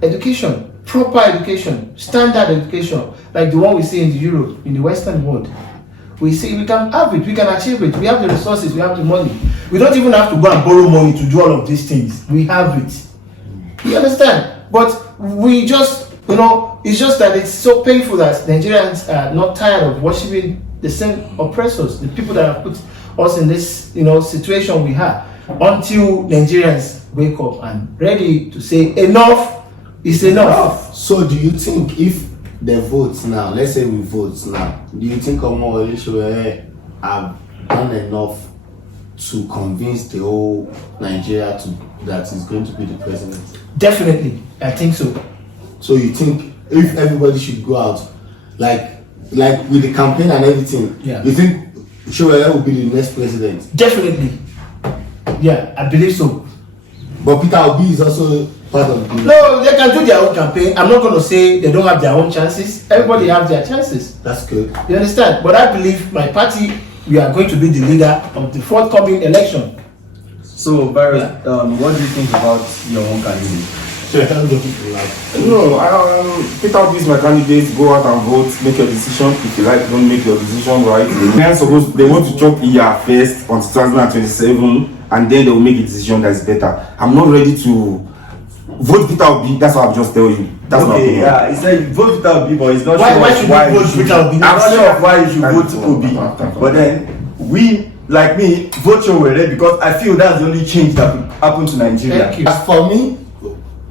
Education, proper education, standard education, like the one we see in Europe, in the Western world. We see we can have it, we can achieve it. We have the resources, we have the money. We don't even have to go and borrow money to do all of these things. We have it. You understand? But we just, it's just that it's so painful that Nigerians are not tired of worshiping the same oppressors, the people that have put us in this, situation we have, until Nigerians wake up and ready to say enough is enough. So do you think if the votes now, let's say we vote now, do you think Omoyele Sowore have done enough to convince the whole Nigeria that he's going to be the president? Definitely, I think so. So you think if everybody should go out, like with the campaign and everything, you think Sowore will be the next president? Definitely. Yeah, I believe so. But Peter Obi is also part of the. No, they can do their own campaign. I'm not going to say they don't have their own chances. Everybody has their chances. That's good. You understand? But I believe my party, we are going to be the leader of the forthcoming election. So, Barry, what do you think about your own candidate? No, Peter Obi is my candidate. Go out and vote. Make your decision. If you like, don't make your decision right. They want to chop ER first on 2027, and then they will make a decision that is better. I'm not ready to vote Peter Obi. That's what I've just tell you. That's my opinion. Yeah, he said vote Peter Obi, but it's not Why sure should why we vote Peter Obi? I'm not sure of why you should vote Obi. But then we, like me, vote Sowore because I feel that's the only change that could happen to Nigeria. Thank you. As for me,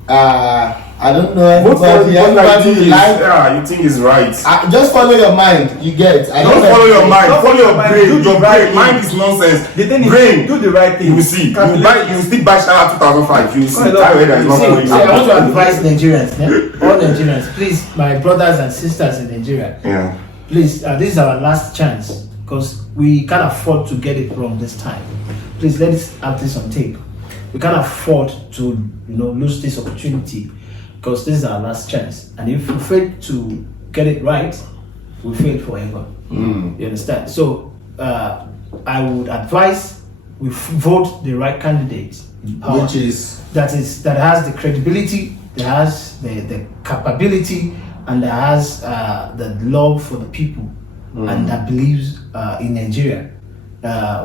I don't know Vote for everybody you like. think is right. Just follow your mind. You get. Don't follow your mind. Don't Follow your mind. brain. Do the Your right brain. thing. Mind is nonsense. The thing is, brain. do the right thing. You will see. You will still buy Shower 2005. You will see. Quite a lot. That way there is not See, going I want to advise Nigerians, all Nigerians, please, my brothers and sisters in Nigeria, Yeah. please, this is our last chance because we can't afford to get it wrong this time. please let's have this on tape. We can't afford to lose this opportunity because this is our last chance. And if we fail to get it right, we fail forever. You understand? So I would advise we vote the right candidate in power, Which is that has the credibility, that has the capability, and that has the love for the people, and that believes in Nigeria.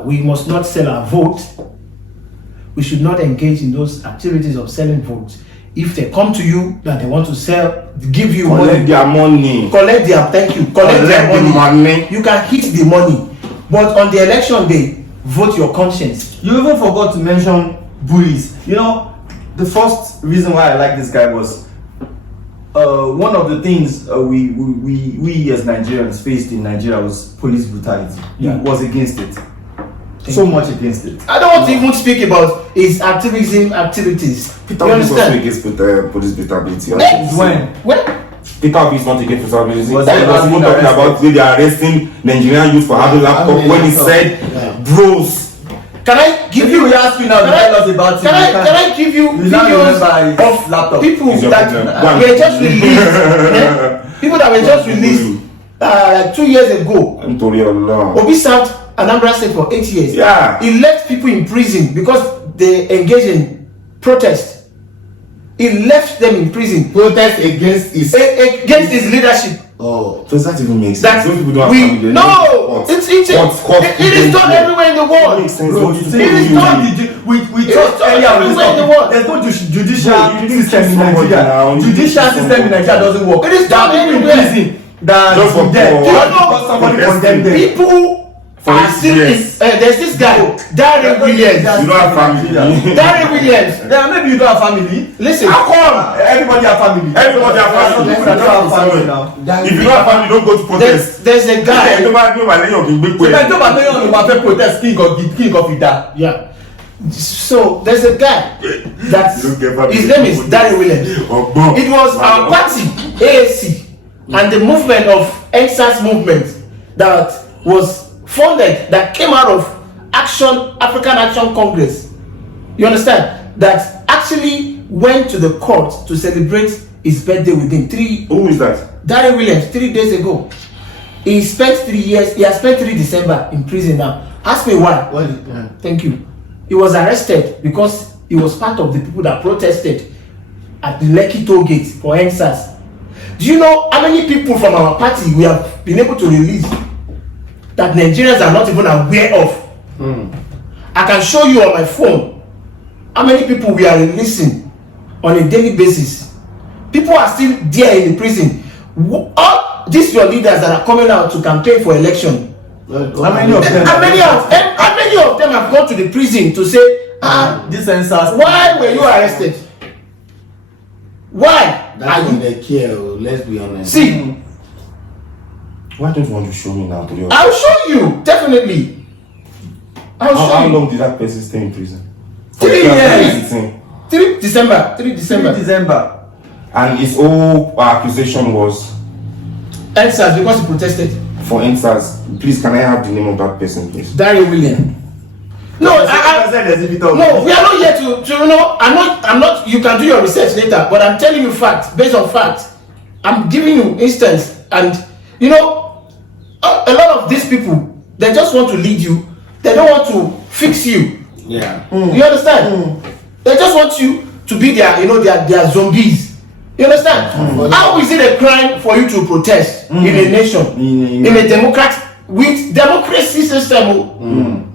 We must not sell our vote. We should not engage in those activities of selling votes. If they come to you that they want to sell, give you Collect their money. collect their thank you, collect their the money. You can hit the money, but on the election day, vote your conscience. You even forgot to mention bullies. You know, the first reason why I like this guy was one of the things we as Nigerians faced in Nigeria was police brutality. Yeah. He was against it. So much against it. I don't want to even speak about his activities. Peter You Obi is also understand? against police brutality. When? Peter Obi is not against brutality. Was He he was even talking about they are arresting Nigerian youth for having laptop when he said, bros. Can I give If you? you ask me now to tell us about it, Can I give you you now videos remember his of laptop. people It's your that problem. Go and- were just released? People that were just released like 2 years ago. Nítorí Ọlọ́run. Obi served Anambra State for 8 years. Yeah. He left people in prison because they engaged in protest. He left them in prison protest against his. against his leadership. Oh, Does that even make sense? That Those people don't we have family. no, it is done everywhere in the world. Makes sense. Bro, What you you say do, it is you done. do. we It talked is done earlier with this everywhere in the topic. world. There's no judicial Bro, you didn't system in kill somebody Nigeria. now. You Judicial didn't kill system in somebody. Nigeria doesn't work. It is There are done people in everywhere. prison that Just for dead. poor. Just You know, because somebody for condemned them. People For are 8 still years. there's this guy, Darren Williams. You don't have family. Darren Williams. Yeah, maybe you don't have family. Listen, How come? Everybody have family. Everybody have family. People that don't have family now. If you don't have family, don't go to protest. there's a guy. Ẹ tó bá gbé wà lẹ́yìn òkè gbé So like pé. nobody know you want protest king of Ida. Yeah. So there's a guy that You don't get family. his name is Darren Williams. Ọgbọ́n. It was our party, AAC, and the movement of NSAS movement that was funded, that came out of African Action Congress. You understand? That actually went to the court to celebrate his birthday with him. Who is that? Darren Williams, 3 days ago. He spent 3 years, he has spent 3 December in prison now. Ask me why. well, Thank you. He was arrested because he was part of the people that protested at the Lekki toll gate for NSAS. Do you know how many people from our party we have been able to release that Nigerians are not even aware of? I can show you on my phone how many people we are releasing on a daily basis. People are still there in the prison. All these your leaders that are coming out to campaign for election. How many of them? How many of them have gone to the prison to say, This census. why were you arrested? Why that's are when you? they care. Let's be honest. See, Why don't you want to show me now? Torí Ọlọ́run? I'll show you definitely. I'll show How you. long did that person stay in prison? 3 years. 3 December. 3 December. December. And his whole accusation was NSAS because he protested. for NSAS. Please, can I have the name of that person, please? Darren Williams. No, no, we are not here to I'm not, you can do your research later, but I'm telling you facts, based on facts. I'm giving you instance, and a lot of these people, they just want to lead you, they don't want to fix you. Yeah. You understand? They just want you to be their zombies. You understand? How is it a crime for you to protest in a nation, in a with democracy system?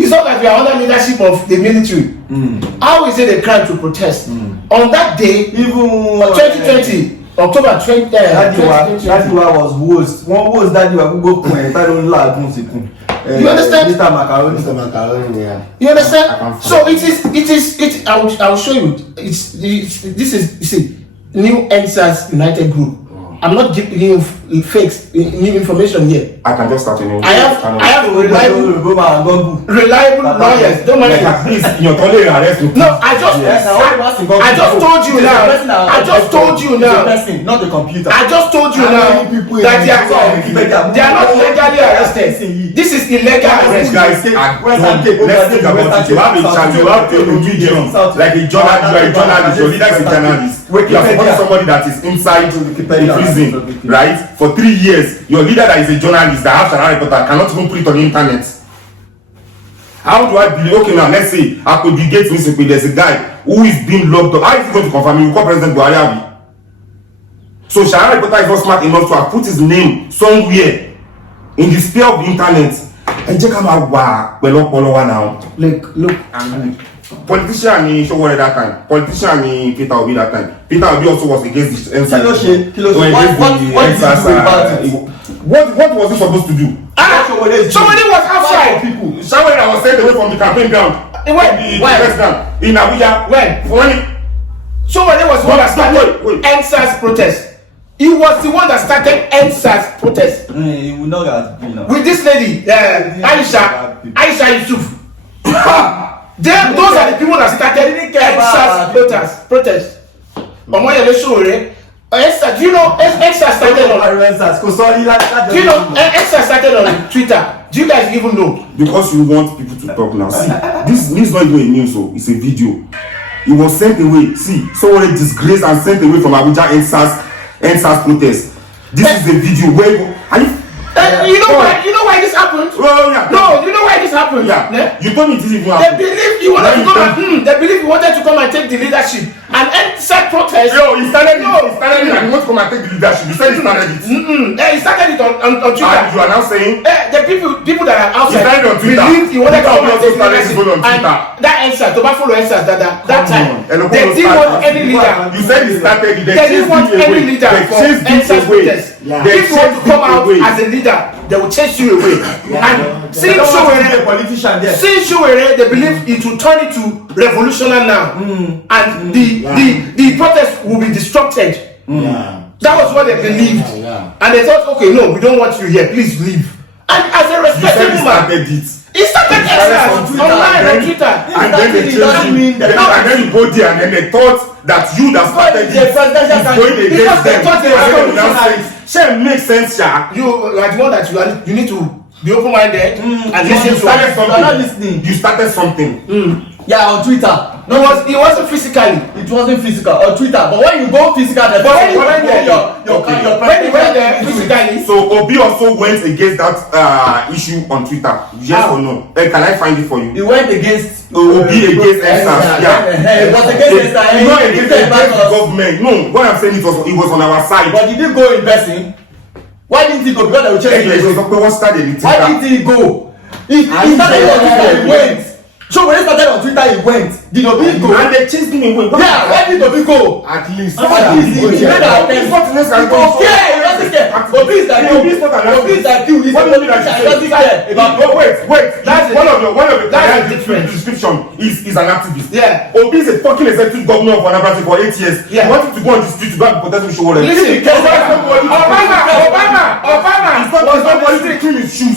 It's not that we are under leadership of the military. How is it a crime to protest? On that day, Even 2020, October 20, that was worst. One was that you are go point. I don't lie. You understand? Mr. Macaroni. Mr. Macaroni, yeah. You I understand? can So it. I'll show you. This is, you see, new NSAS United Group. I'm not giving you fakes, new information here. I can just start a new. I have reliable lawyers. Don't mind. Like at least your colleague arrest you. No, I just told you now. I just told you now. Not the computer. I just told you now that they are not legally arrested. This is illegal arrest. Guys, let's think about it. You have a chance. You have a medium, like a journalist. You are a journalist. Your leader is a journalist. You are supporting somebody that is inside the prison, right? For 3 years. Your leader that is a journalist that has a reporter cannot even put it on the internet. How do I believe? Okay, now let's say I could be getting this. There's a guy who is being locked up. How is he going to confirm? You call President Buhari. So Shara reporter is not smart enough to have put his name somewhere in the sphere of the internet. And check out now. Look. Politician ni Sowore that time. Politician ni Peter Obi that time. Peter Obi also was against the NSAS. What was he supposed to do? Somebody was outside. Somebody that was sent away from the campaign ground. In Abuja. When Somebody was the one that started NSAS protest. He was the one that started NSAS protest. With this lady, Aisha Yusuf. Those are the people that started NSAS protest. Omoyele Sowore. Do you know NSAS started on? Do you know NSAS started on Twitter? Do you guys even know? Because you want people to talk now. See, this is not even a news, so it's a video. He was sent away. See, Sowore disgraced and sent away from Abuja NSAS protest. This is a video where you know why this happened? Oh, yeah. No, you know why this happened? Yeah. You told me it didn't even happen. They believe you wanted to come. They believe you wanted to come and take the leadership and NSAS protest. He started it. And he wants to come and take the leadership. He said he started it. He started it on Twitter. And you are now saying the people that are outside believe he wanted to come and take the leadership. And that NSAS, to follow NSAS that time, they didn't want any leader. You said he started it. They didn't want any leader for NSAS protest. If you want to come out as a leader, they will chase you away. And since Sowore, they believe it will turn into revolutionary now, and the protest will be disrupted. That was what they believed, and they thought, okay, no, we don't want you here. Please leave. And as a respectable man, he started online on Twitter. And then they changed you. And then you go there, and then they thought that you that started it is going against them. It makes sense, sir. You like the one that you need to be open-minded and listen to. You started something. Yeah, on Twitter. No, it wasn't physically. It wasn't physical on Twitter. But when you go physical, when you went there physically. So Obi also went against that issue on Twitter. Yes or no? Can I find it for you? He went against Obi against NSAS. It was against NSAS. Not against the government. No, what I'm saying it was on our side. But did he go in person? Why didn't he go? Because they will change it. Why didn't he go? He started on Twitter. He went. So when he started on Twitter, he went. Did Obi go? And they chased him away. Yeah, why did Obi go? At least. He made an attempt. He doesn't care. Obi is like you. Obi is like you. He's a politician. He doesn't care. No, wait. That's one of the description is an activist. Yeah. Obi is a fucking executive governor of Anambra for 8 years. Yeah. He wanted to go on the street to go and protest with Sowore. Listen, Obama was on the street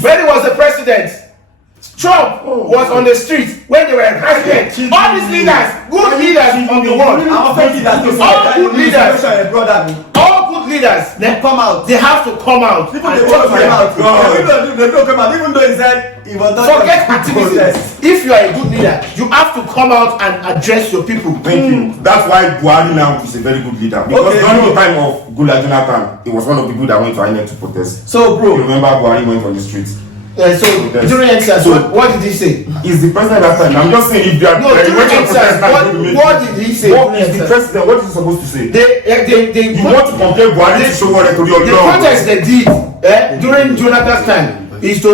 when he was the president. Trump was on the street when they were president. All these leaders, good leaders from the world, all good leaders, they come out. They have to come out. People they want to come out. They don't come out. Even though he said he was not. Forget activism. If you are a good leader, you have to come out and address your people. Thank you. That's why Buhari now is a very good leader. Because during the time of Goodluck Jonathan, he was one of the people that went to INEC to protest. So, bro, you remember Buhari went on the streets. So during NSAS, what did he say? He's the president that time. I'm just saying if they are during NSAS, what did he say? What is the president? What is he supposed to say? You want to compare Buhari to Sowore to your the protest they did during Jonathan's time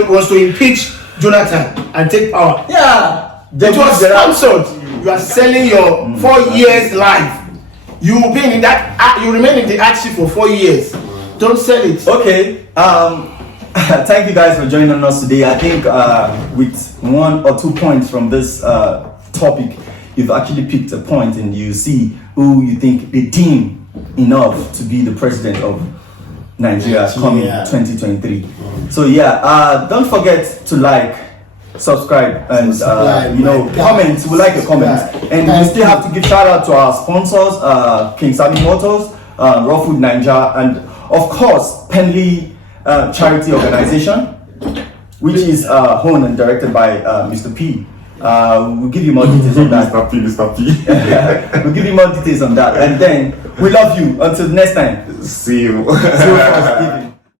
was to impeach Jonathan and take power. Yeah, it was sponsored. You are selling your 4 years life. You been in that. You remain in the hardship for 4 years. Don't sell it. Okay. Thank you guys for joining us today. I think with 1 or 2 points from this topic, you've actually picked a point and you see who you think they deem enough to be the president of Nigeria coming 2023. So yeah, don't forget to like, subscribe, and comment. We like your comments, and we still have to give shout out to our sponsors, King Sami Motors, Raw Food Ninja, and of course Penley Charity Organization, which is owned and directed by Mr. P. We'll give you more details on that. Mr. P. We'll give you more details on that, and then we love you. Until next time. See you. See you for us,